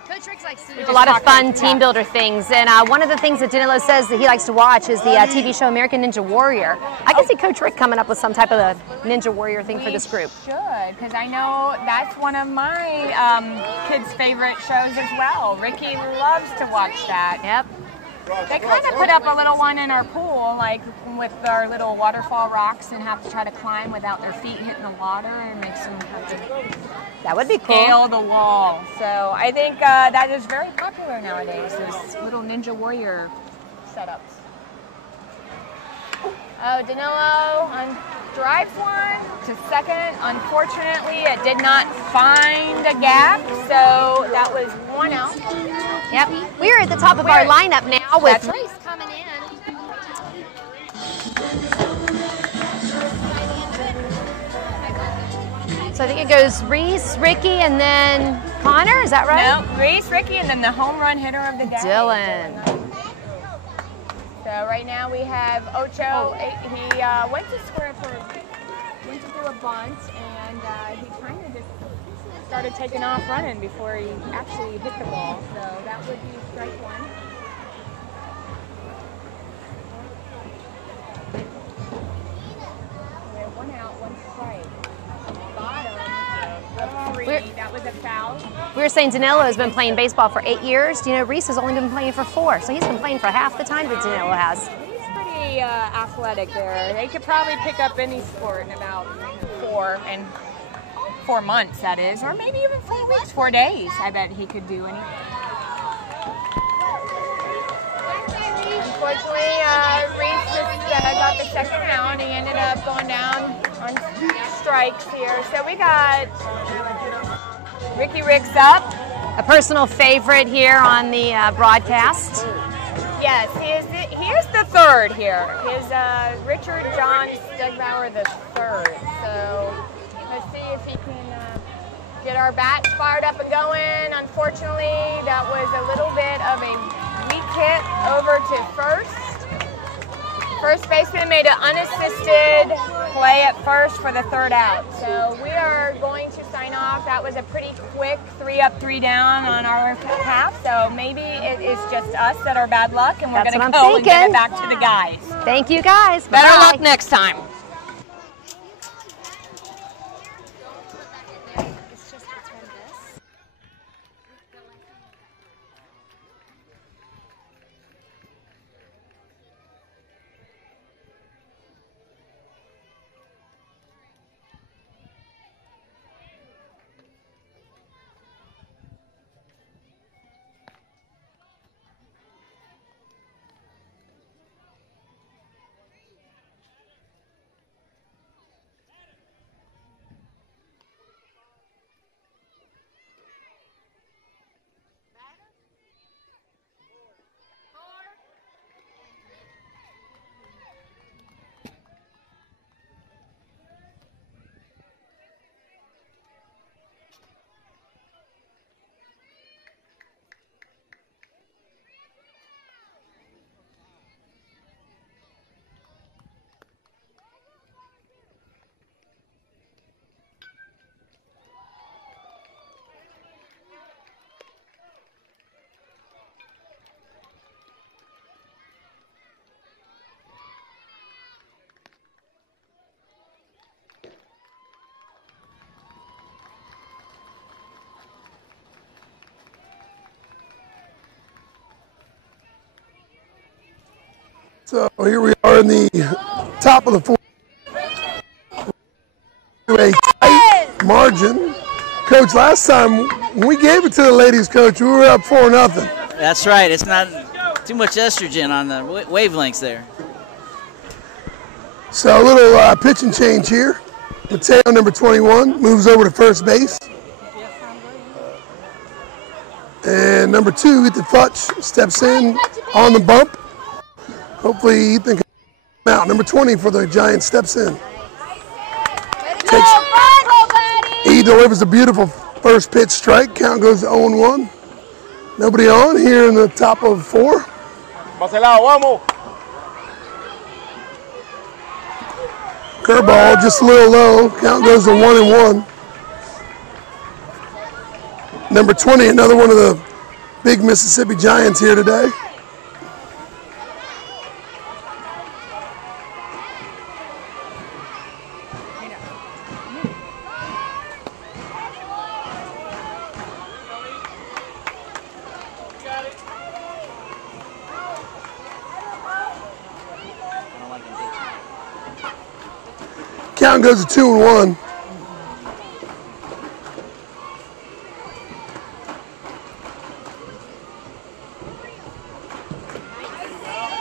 Coach Rick likes to do a lot of fun team builder things, and one of the things that Danilo says that he likes to watch is the TV show American Ninja Warrior. I can see Coach Rick coming up with some type of a Ninja Warrior thing for this group. Should, because I know that's one of my kids' favorite shows as well. Ricky loves to watch that. Yep. They kind of put up a little one in our pool, like with our little waterfall rocks, and have to try to climb without their feet hitting the water, and makes them have to That would be cool. scale the wall. So I think that is very popular nowadays, those little Ninja Warrior setups. Oh, Danilo drives one to second. Unfortunately, it did not find a gap, so that was one out. Yep. We're at the top of our lineup now with That's right. Reese coming in. So I think it goes Reese, Ricky, and then Connor. Is that right? No, Reese, Ricky, and then the home run hitter of the day. Dylan. So right now we have Ocho. He went to square for, went to do a bunt, and he kind of just started taking off running before he actually hit the ball. So that would be strike one. We have one out, one strike. Bottom of three. That was a foul. We were saying Danilo has been playing baseball for 8 years. Do you know Reese has only been playing for 4, so he's been playing for half the time that Danilo has. He's pretty athletic there. They could probably pick up any sport in about 4 months, that is, or maybe even 4 weeks, 4 days. I bet he could do any. Unfortunately, Reese just got the second out, and he ended up going down on strikes here. So we got Ricky Ricks up. A personal favorite here on the broadcast. Yes, he is the third here. He is Richard John Stegbauer the third. So let's see if he can get our bats fired up and going. Unfortunately, that was a little bit of a weak hit over to first. First baseman made an unassisted play at first for the third out. So we are going to sign off. That was a pretty quick 3 up, 3 down on our half. So maybe it is just us that are bad luck, and we're going to go and get it back to the guys. Thank you, guys. Better Bye-bye. luck next time. So here we are in the top of the fourth. A tight margin. Coach, last time when we gave it to the ladies, Coach, we were up 4-0. That's right. It's not too much estrogen on the wavelengths there. So a little pitch and change here. Mateo, number 21, moves over to first base. And number 2, Ethan Futch, steps in on the bump. Hopefully Ethan can come out. Number 20 for the Giants steps in. He delivers a beautiful first pitch strike. Count goes to 0-1. Nobody on here in the top of 4. Curveball just a little low. Count goes to 1-1. Number 20, another one of the big Mississippi Giants here today. Count goes to 2-1.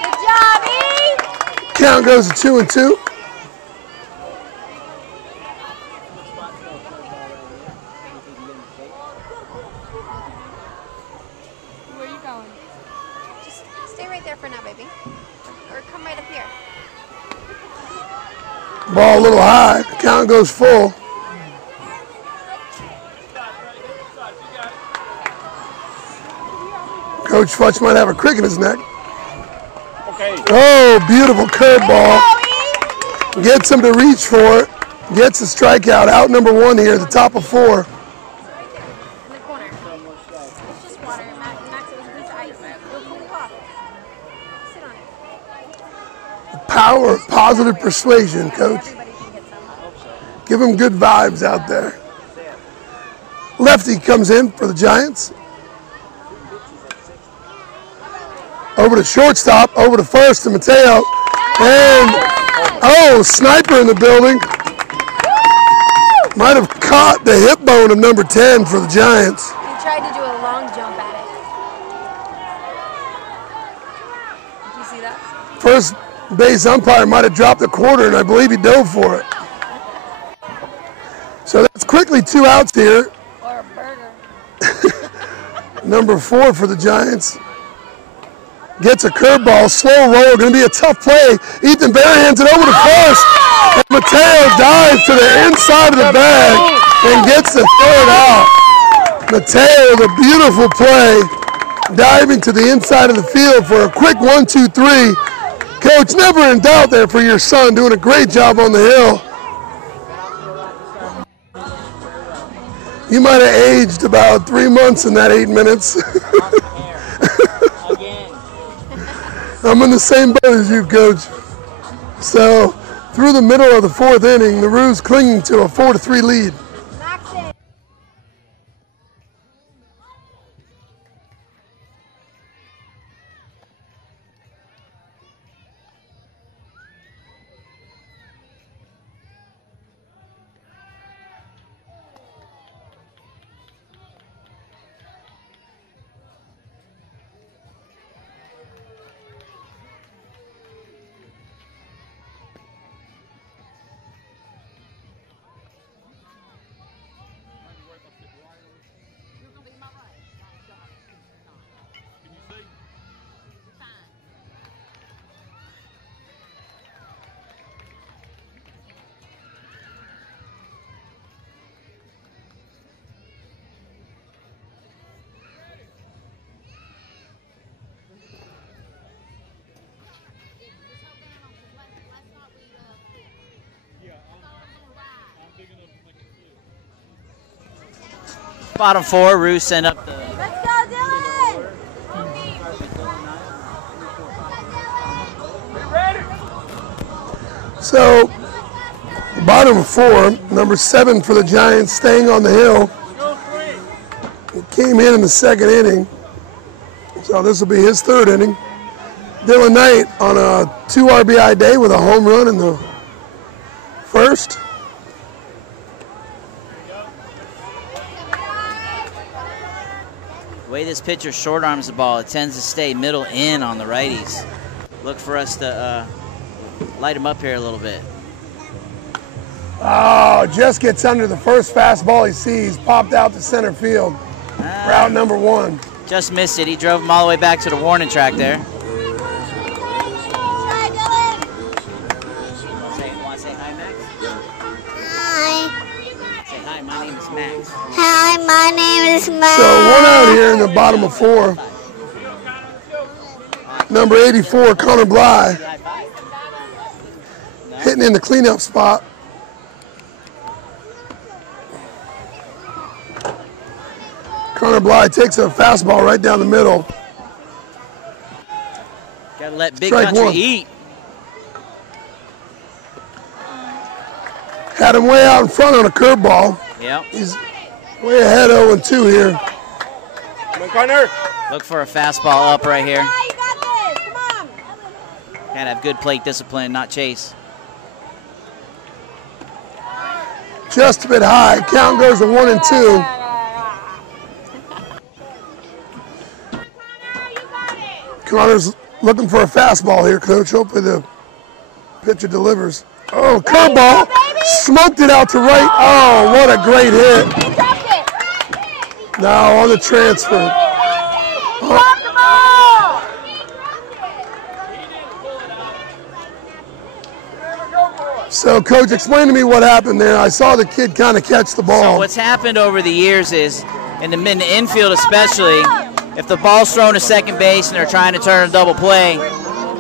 Good job, E. Count goes to 2-2. Where are you going? Just stay right there for now, baby. Or come right up here. Ball a little high. Count goes full. Coach Futch might have a crick in his neck. Oh, beautiful curveball. Gets him to reach for it. Gets a strikeout. Out number 1 here at the top of 4. In the corner. It's just water. Max, it was a piece of ice. It'll cool off. Sit on it. Power of positive persuasion, Coach. Everybody can get some. Give him good vibes out there. Lefty comes in for the Giants. Over to shortstop, over to first to Mateo. And, oh, sniper in the building. Might have caught the hip bone of number 10 for the Giants. He tried to do a long jump at it. Did you see that? First base umpire might have dropped a quarter, and I believe he dove for it. So that's quickly 2 outs here. Or a burger. Number 4 for the Giants. Gets a curveball, slow roll, going to be a tough play. Ethan barehands it over to first. And Mateo dives to the inside of the bag and gets the 3rd out. Mateo with a beautiful play, diving to the inside of the field for a quick 1-2-3. Coach, never in doubt there for your son, doing a great job on the hill. You might have aged about 3 months in that 8 minutes. I'm in the same boat as you, Coach. So, through the middle of the 4th inning, the Roos clinging to a 4-3 lead. Bottom 4, Roos send up the. Let's go, Dylan! So, bottom 4, number 7 for the Giants, staying on the hill. He came in the 2nd inning, so this will be his 3rd inning. Dylan Knight on a 2 RBI day with a home run in the first. The way this pitcher short arms the ball, it tends to stay middle in on the righties. Look for us to light him up here a little bit. Oh, just gets under the first fastball he sees, popped out to center field. Route number 1. Just missed it. He drove him all the way back to the warning track there. Want to say hi, Max? Hi. Say hi, my name is Max. Hi, my name is Max. So 1 out here in the bottom of 4. Number 84, Connor Bly, hitting in the cleanup spot. Connor Bly takes a fastball right down the middle. Gotta let Big Strike Country 1. eat. Had him way out in front on a curveball. Yep. He's way ahead 0-2 here. Come on, Connor. Look for a fastball up right here. You got this. Come on. Gotta have good plate discipline, not chase. Just a bit high. Count goes to 1-2. Connor's looking for a fastball here, Coach. Hopefully the pitcher delivers. Oh, curveball. Smoked it out to right. Oh, what a great hit. Now on the transfer. So, Coach, explain to me what happened there. I saw the kid kind of catch the ball. So what's happened over the years is, in the infield especially, if the ball's thrown to second base and they're trying to turn a double play,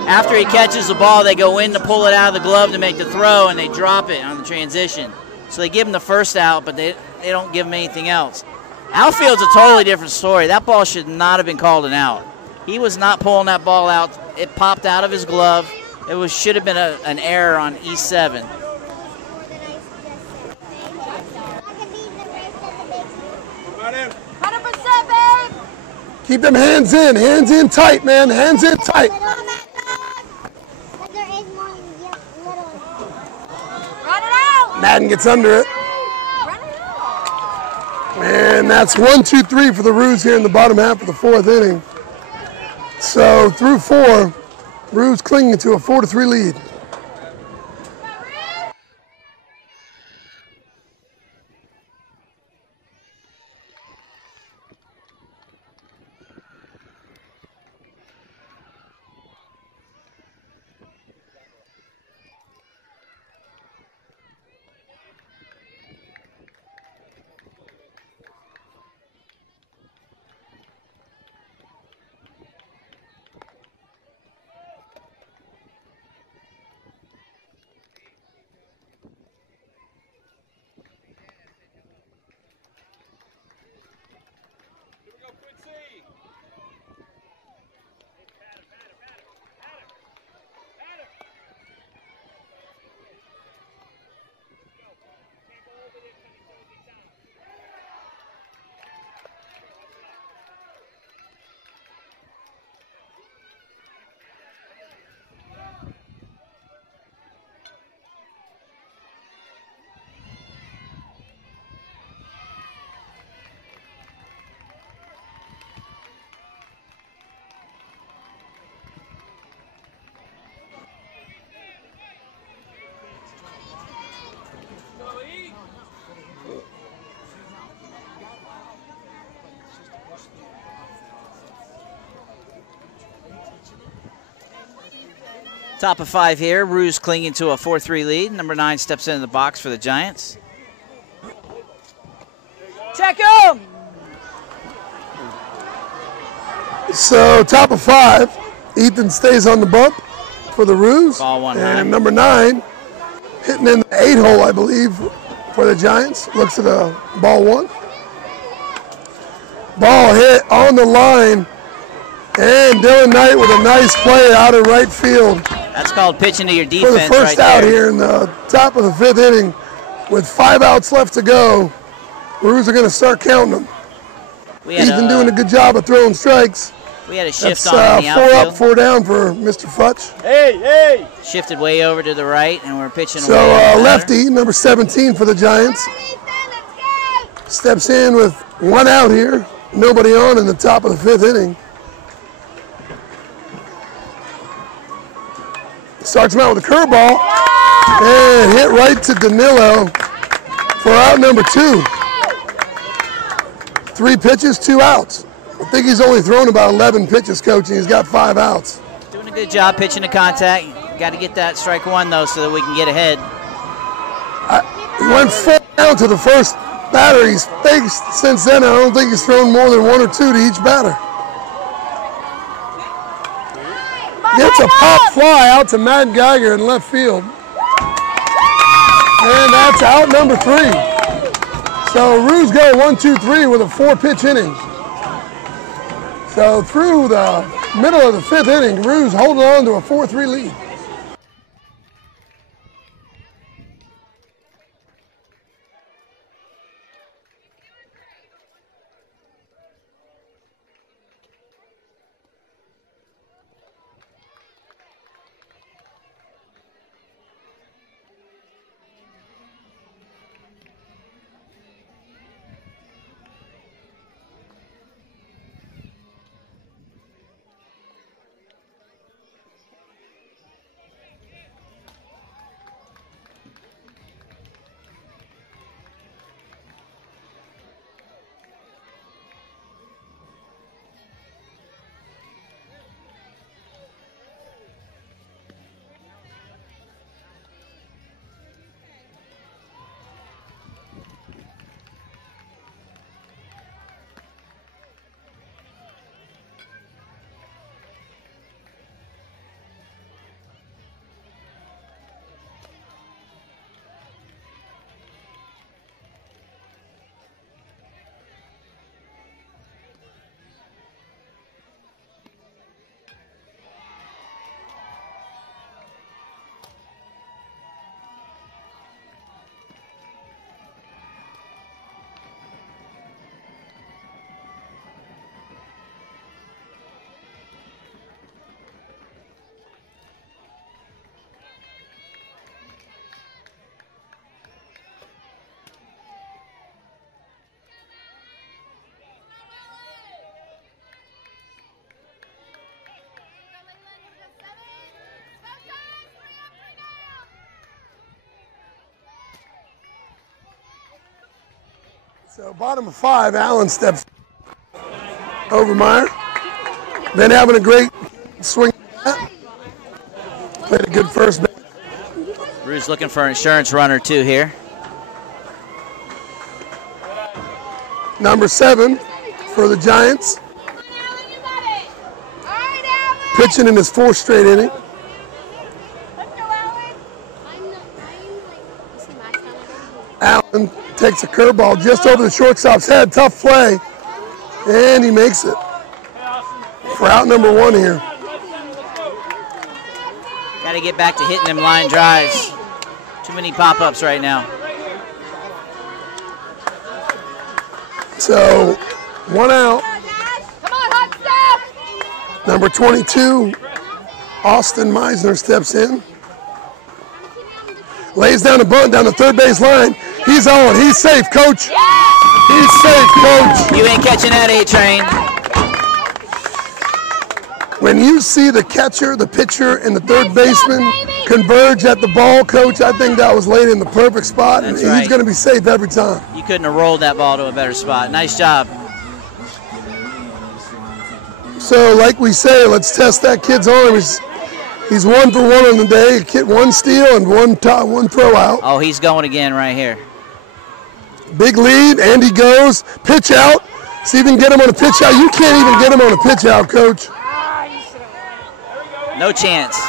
after he catches the ball, they go in to pull it out of the glove to make the throw, and they drop it on the transition. So they give him the first out, but they don't give him anything else. Outfield's a totally different story. That ball should not have been called an out. He was not pulling that ball out. It popped out of his glove. It should have been an error on E7. Keep them hands in tight, man, hands in tight. Madden gets under it. And that's 1, 2, 3 for the Roos here in the bottom half of the 4th inning. So through 4, Roos clinging to a 4-3 lead. Top of 5 here. Roos clinging to a 4-3 lead. Number 9 steps into the box for the Giants. Check him! So top of 5, Ethan stays on the bump for the Roos. Ball 1 high. And number 9 hitting in the 8-hole, I believe, for the Giants. Looks at a ball 1. Ball hit on the line. And Dylan Knight with a nice play out of right field. That's called pitching to your For defense the first right out there. here in the top of the 5th inning with 5 outs left to go. Roos are going to start counting them. We had Ethan doing a good job of throwing strikes. We had a shift That's on in the 4 outfield. up, 4 down for Mr. Futch. Hey! Shifted way over to the right, and we're pitching So away. lefty, number 17 for the Giants, steps in with 1 out here. Nobody on in the top of the 5th inning. Starts him out with a curveball and hit right to Danilo for out number 2. 3 pitches, 2 outs. I think he's only thrown about 11 pitches, Coach, and he's got 5 outs. Doing a good job pitching to contact. Got to get that strike 1, though, so that we can get ahead. He went 4 down to the first batter he's faced. Since then, I don't think he's thrown more than 1 or 2 to each batter. Gets a pop fly out to Matt Geiger in left field. And that's out number 3. So Roos go 1, 2, 3 with a 4-pitch inning. So through the middle of the 5th inning, Roos holding on to a 4-3 lead. So bottom of 5, Allen steps over Meyer. Then having a great swing. Played a good first base. Rue's looking for an insurance runner, too, here. Number 7 for the Giants. Pitching in his 4th straight inning. Allen takes a curveball just over the shortstop's head. Tough play. And he makes it for out number 1 here. Got to get back to hitting them line drives. Too many pop-ups right now. So 1 out. Number 22, Austin Meisner steps in. Lays down a bunt down the 3rd base line. He's on. He's safe, Coach. He's safe, Coach. You ain't catching that A-train. When you see the catcher, the pitcher, and the 3rd baseman converge at the ball, Coach, I think that was laid in the perfect spot, and That's right. he's going to be safe every time. You couldn't have rolled that ball to a better spot. Nice job. So, like we say, let's test that kid's arm. He's 1 for 1 on the day. 1 steal and 1 throw out. Oh, he's going again right here. Big lead, and he goes. Pitch out. See if you can get him on a pitch out. You can't even get him on a pitch out, Coach. No chance.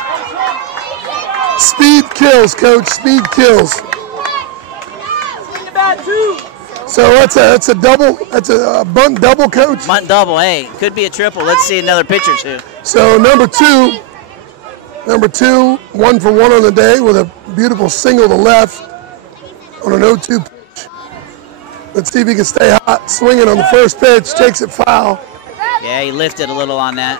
Speed kills, Coach. Speed kills. So that's a double. That's a bunt double, Coach. Bunt double, hey. Could be a triple. Let's see another pitch or two. So number two, 1 for 1 on the day with a beautiful single to left on an 0-2 pitch. Let's see if he can stay hot. Swinging on the first pitch, takes it foul. Yeah, he lifted a little on that.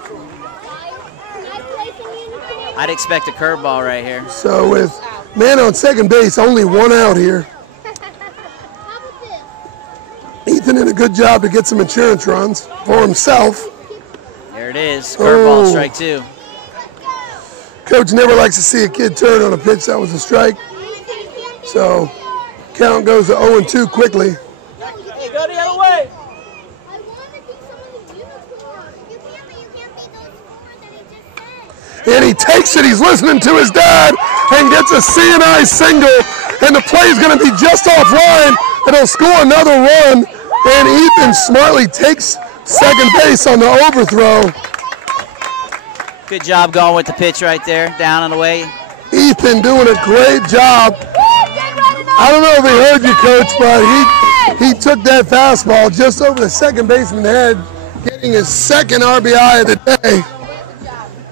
I'd expect a curveball right here. So with man on second base, only one out here. Ethan did a good job to get some insurance runs for himself. There it is, curveball, strike 2. Coach never likes to see a kid turn on a pitch that was a strike. So count goes to 0-2 quickly. Hey, go the other way. And he takes it, he's listening to his dad, and gets a CNI single, and the play's gonna be just offline, and he'll score another run, and Ethan smartly takes second base on the overthrow. Good job going with the pitch right there, down and away. Ethan doing a great job. I don't know if he heard you, Coach, but he took that fastball just over the second baseman's head, getting his second RBI of the day.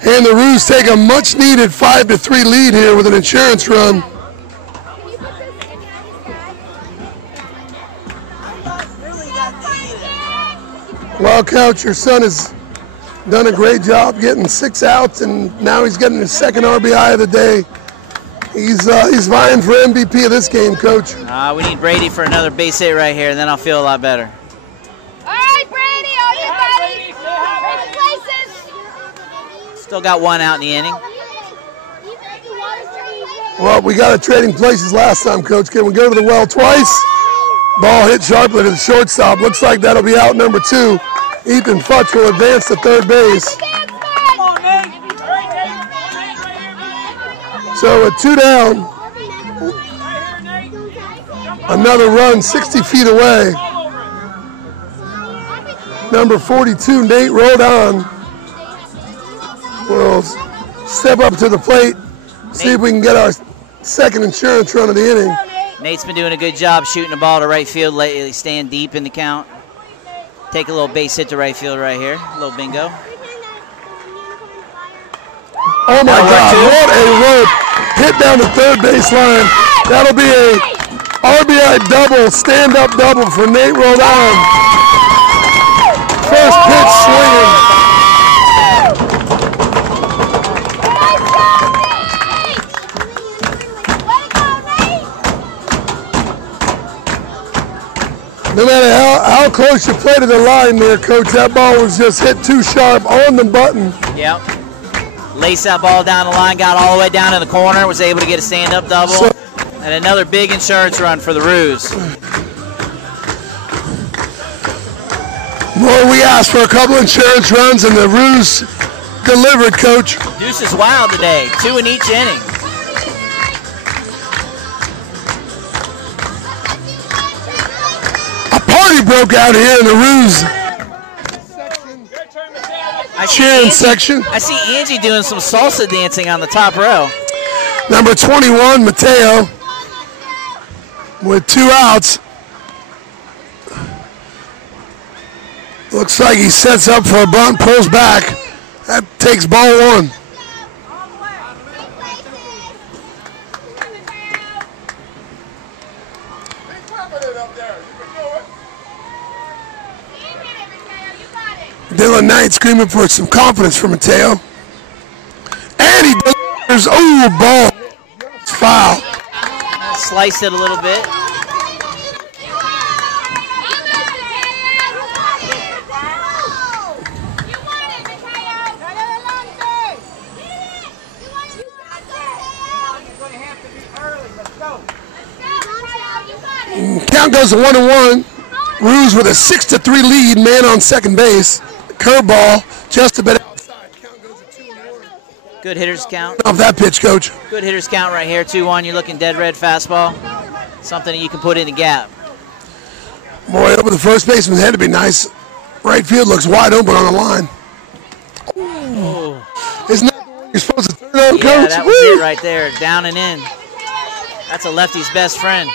And the Roos take a much-needed 5-3 lead here with an insurance run. Well, Coach, your son has done a great job getting 6 outs, and now he's getting his second RBI of the day. He's vying for MVP of this game, Coach. We need Brady for another base hit right here, and then I'll feel a lot better. All right, Brady, all you buddies. Raise places. Still got 1 out in the inning. Well, we got a trading places last time, Coach. Can we go to the well twice? Ball hit sharply to the shortstop. Looks like that'll be out number 2. Ethan Futch will advance to third base. So with 2 down, another run 60 feet away. Number 42, Nate Rodon, will step up to the plate, see if we can get our second insurance run of the inning. Nate's been doing a good job shooting the ball to right field lately, staying deep in the count. Take a little base hit to right field right here, a little bingo. Oh my God, what a rope. Hit down the third baseline. That'll be a RBI double, stand-up double for Nate Rodon. First pitch swinging. No matter how close you play to the line there, Coach, that ball was just hit too sharp on the button. Yep. Laced that ball down the line, got all the way down in the corner, was able to get a stand-up double. And another big insurance run for the Roos. Well, we asked for a couple insurance runs, and the Roos delivered, Coach. Deuce is wild today, 2 in each inning. A party broke out here in the Roos cheering section. I see Angie doing some salsa dancing on the top row. Number 21, Mateo, with 2 outs. Looks like he sets up for a bunt, pulls back. That takes ball 1. Dylan Knight screaming for some confidence from Mateo. And he delivers. Oh, ball. It's foul. Sliced it a little bit. Count goes to 1-1. Roos with a 6-3 lead, man on second base. Curveball, just a bit outside. Count goes to 2-1. Good hitters count. Off that pitch, Coach. Good hitters count right here, 2-1. You're looking dead red fastball. Something that you can put in the gap. Boy, over the first baseman's head to be nice. Right field looks wide open on the line. Ooh. Isn't that the one you're supposed to turn on, Coach? Yeah, that was it right there, down and in. That's a lefty's best friend.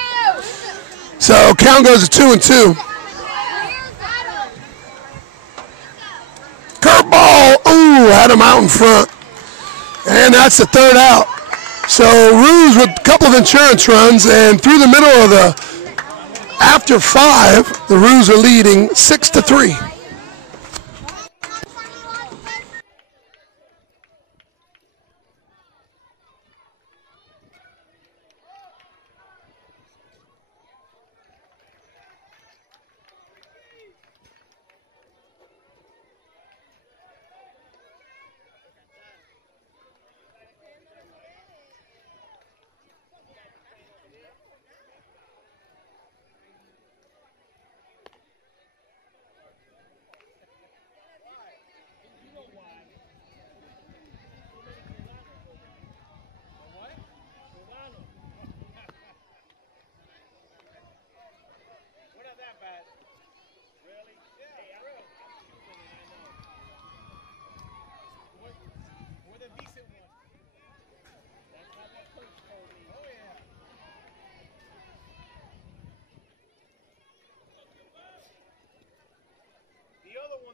So count goes to 2-2. Curveball, ooh, had him out in front. And that's the third out. So Roos with a couple of insurance runs, and through the middle of the, after 5, the Roos are leading 6-3.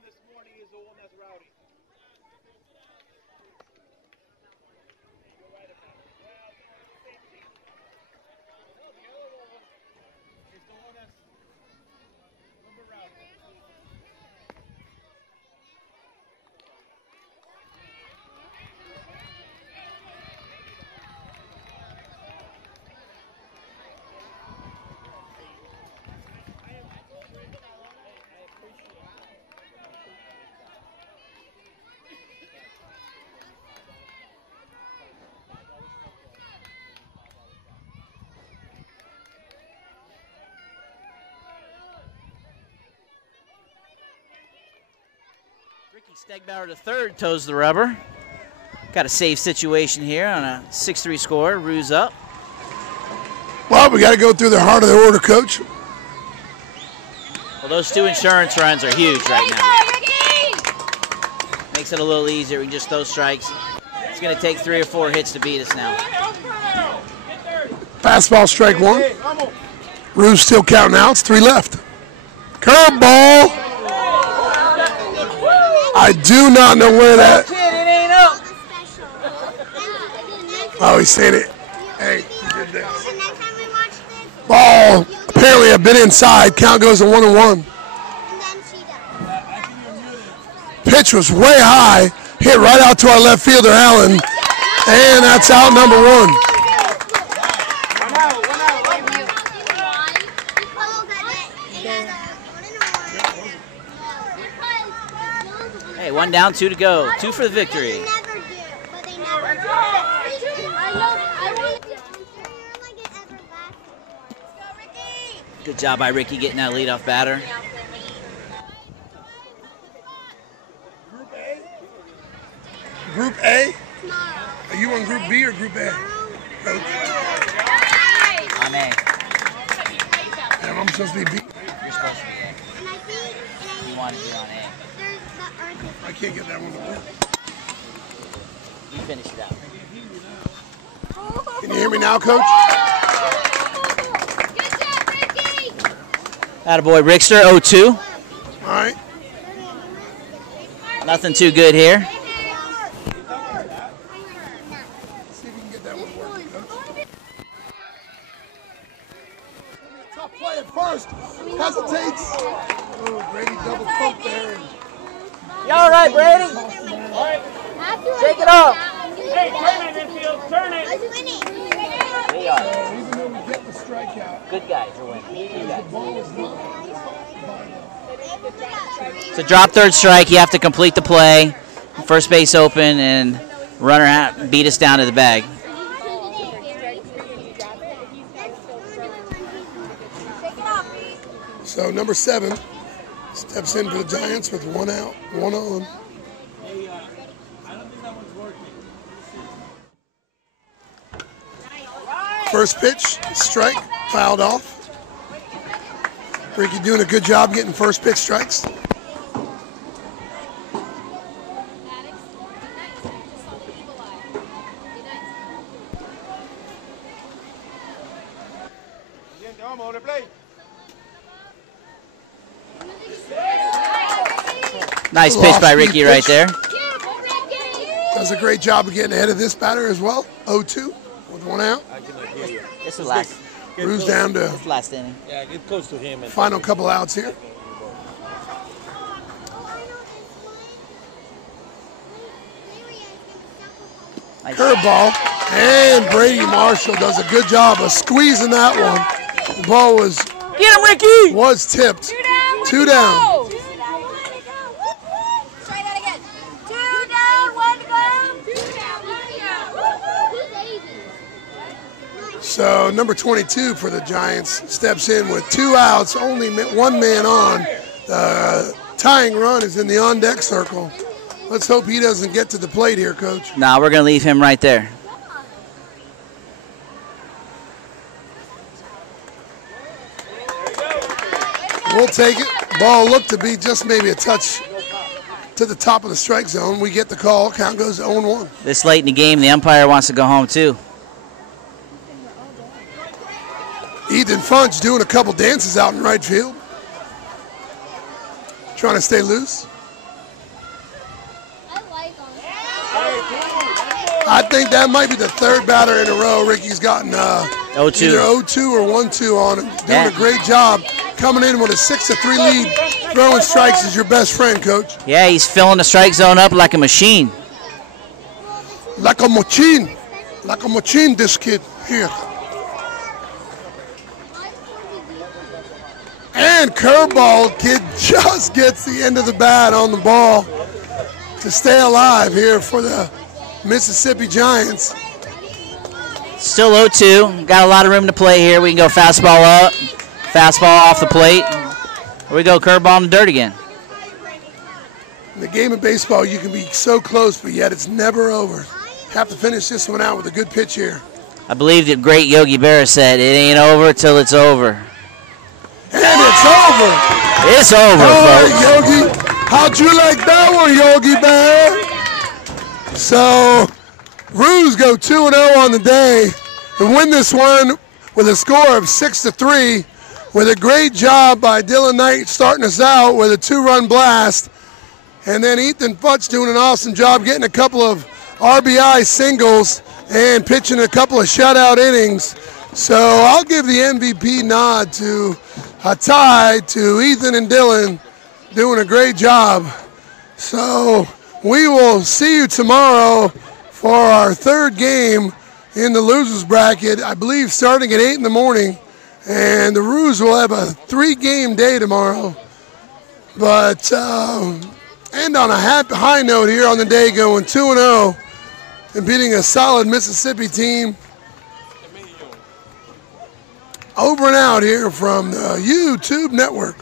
this morning is the one that's rowdy. You're right about it. Well, same team. No, the other one is the one that's a little bit rowdy. Ricky Stegbauer III toes the rubber. Got a safe situation here on a 6-3 score. Ruse up. Well, we got to go through the heart of the order, Coach. Well, those 2 insurance runs are huge right now. Makes it a little easier. We can just throw strikes. It's going to take 3 or 4 hits to beat us now. Fastball, strike 1. Ruse still counting outs. 3 left. Curveball. I do not know where that. Oh, he's saying it. Hey, you did this. Ball apparently have been inside. Count goes to 1-1. Pitch was way high. Hit right out to our left fielder, Allen. And that's out number 1. Hey, 1 down, 2 to go. 2 for the victory. Good job by Ricky getting that leadoff batter. Group A? Are you on Group B or Group A? I'm A. And I'm supposed to be B. You're supposed to be A. You wanted to be on A. I can't get that one to work. You finish it out. Can you hear me now, Coach? Attaboy, Rickster, 0-2. All right. Nothing too good here. See if you can get that one to work, Coach. Tough play at first. Hesitates. Oh, Brady double pump there. You all right, Brady? All right. Take it off. Hey, turn it, infield. Turn it. We are. Even though we get the strikeout, Good guys are winning. Good guys. the ball is not. It's a drop third strike. You have to complete the play. First base open and runner beat us down to the bag. So number 7 steps in for the Giants with 1 out, 1 on. First pitch, strike, fouled off. Ricky doing a good job getting first pitch strikes. Nice pitch by Ricky right there. Does a great job of getting ahead of this batter as well. 0-2 with 1 out. This is last. Bruce down to This last inning. Yeah, get close to him. final couple outs here. Nice. Curveball, and Brady Marshall does a good job of squeezing that one. The ball was Get him, Ricky! was tipped. 2 down. Try that again. 2 down, 1 to go. 2 down, 1 to go. So number 22 for the Giants steps in with 2 outs, only 1 man on. The tying run is in the on-deck circle. Let's hope he doesn't get to the plate here, Coach. Nah, we're going to leave him right there. We'll take it. Ball looked to be just maybe a touch to the top of the strike zone. We get the call. Count goes to 0-1. This late in the game, the umpire wants to go home too. Ethan Funch doing a couple dances out in right field. Trying to stay loose. I think that might be the third batter in a row Ricky's gotten 0-2. either 0-2 or 1-2 on him. Doing a great job coming in with a 6-3 lead. Throwing strikes is your best friend, Coach. Yeah, he's filling the strike zone up like a machine. Like a machine. Like a machine, this kid here. And curveball, kid just gets the end of the bat on the ball to stay alive here for the Mississippi Giants. Still 0-2. Got a lot of room to play here. We can go fastball up, fastball off the plate. Or we go curveball in the dirt again. In the game of baseball, you can be so close, but yet it's never over. Have to finish this one out with a good pitch here. I believe the great Yogi Berra said, "It ain't over till it's over." And it's over. It's over, folks. Yogi. How'd you like that one, Yogi Bear? So, Roos go 2-0 on the day and win this one with a score of 6-3 with a great job by Dylan Knight starting us out with a 2-run blast. And then Ethan Futch doing an awesome job getting a couple of RBI singles and pitching a couple of shutout innings. So I'll give the MVP nod to a tie to Ethan and Dylan doing a great job. So we will see you tomorrow for our third game in the losers bracket, I believe starting at 8 in the morning. And the Roos will have a 3-game day tomorrow. But end on a high note here on the day, going 2-0 and beating a solid Mississippi team. Over and out here from the YouTube network.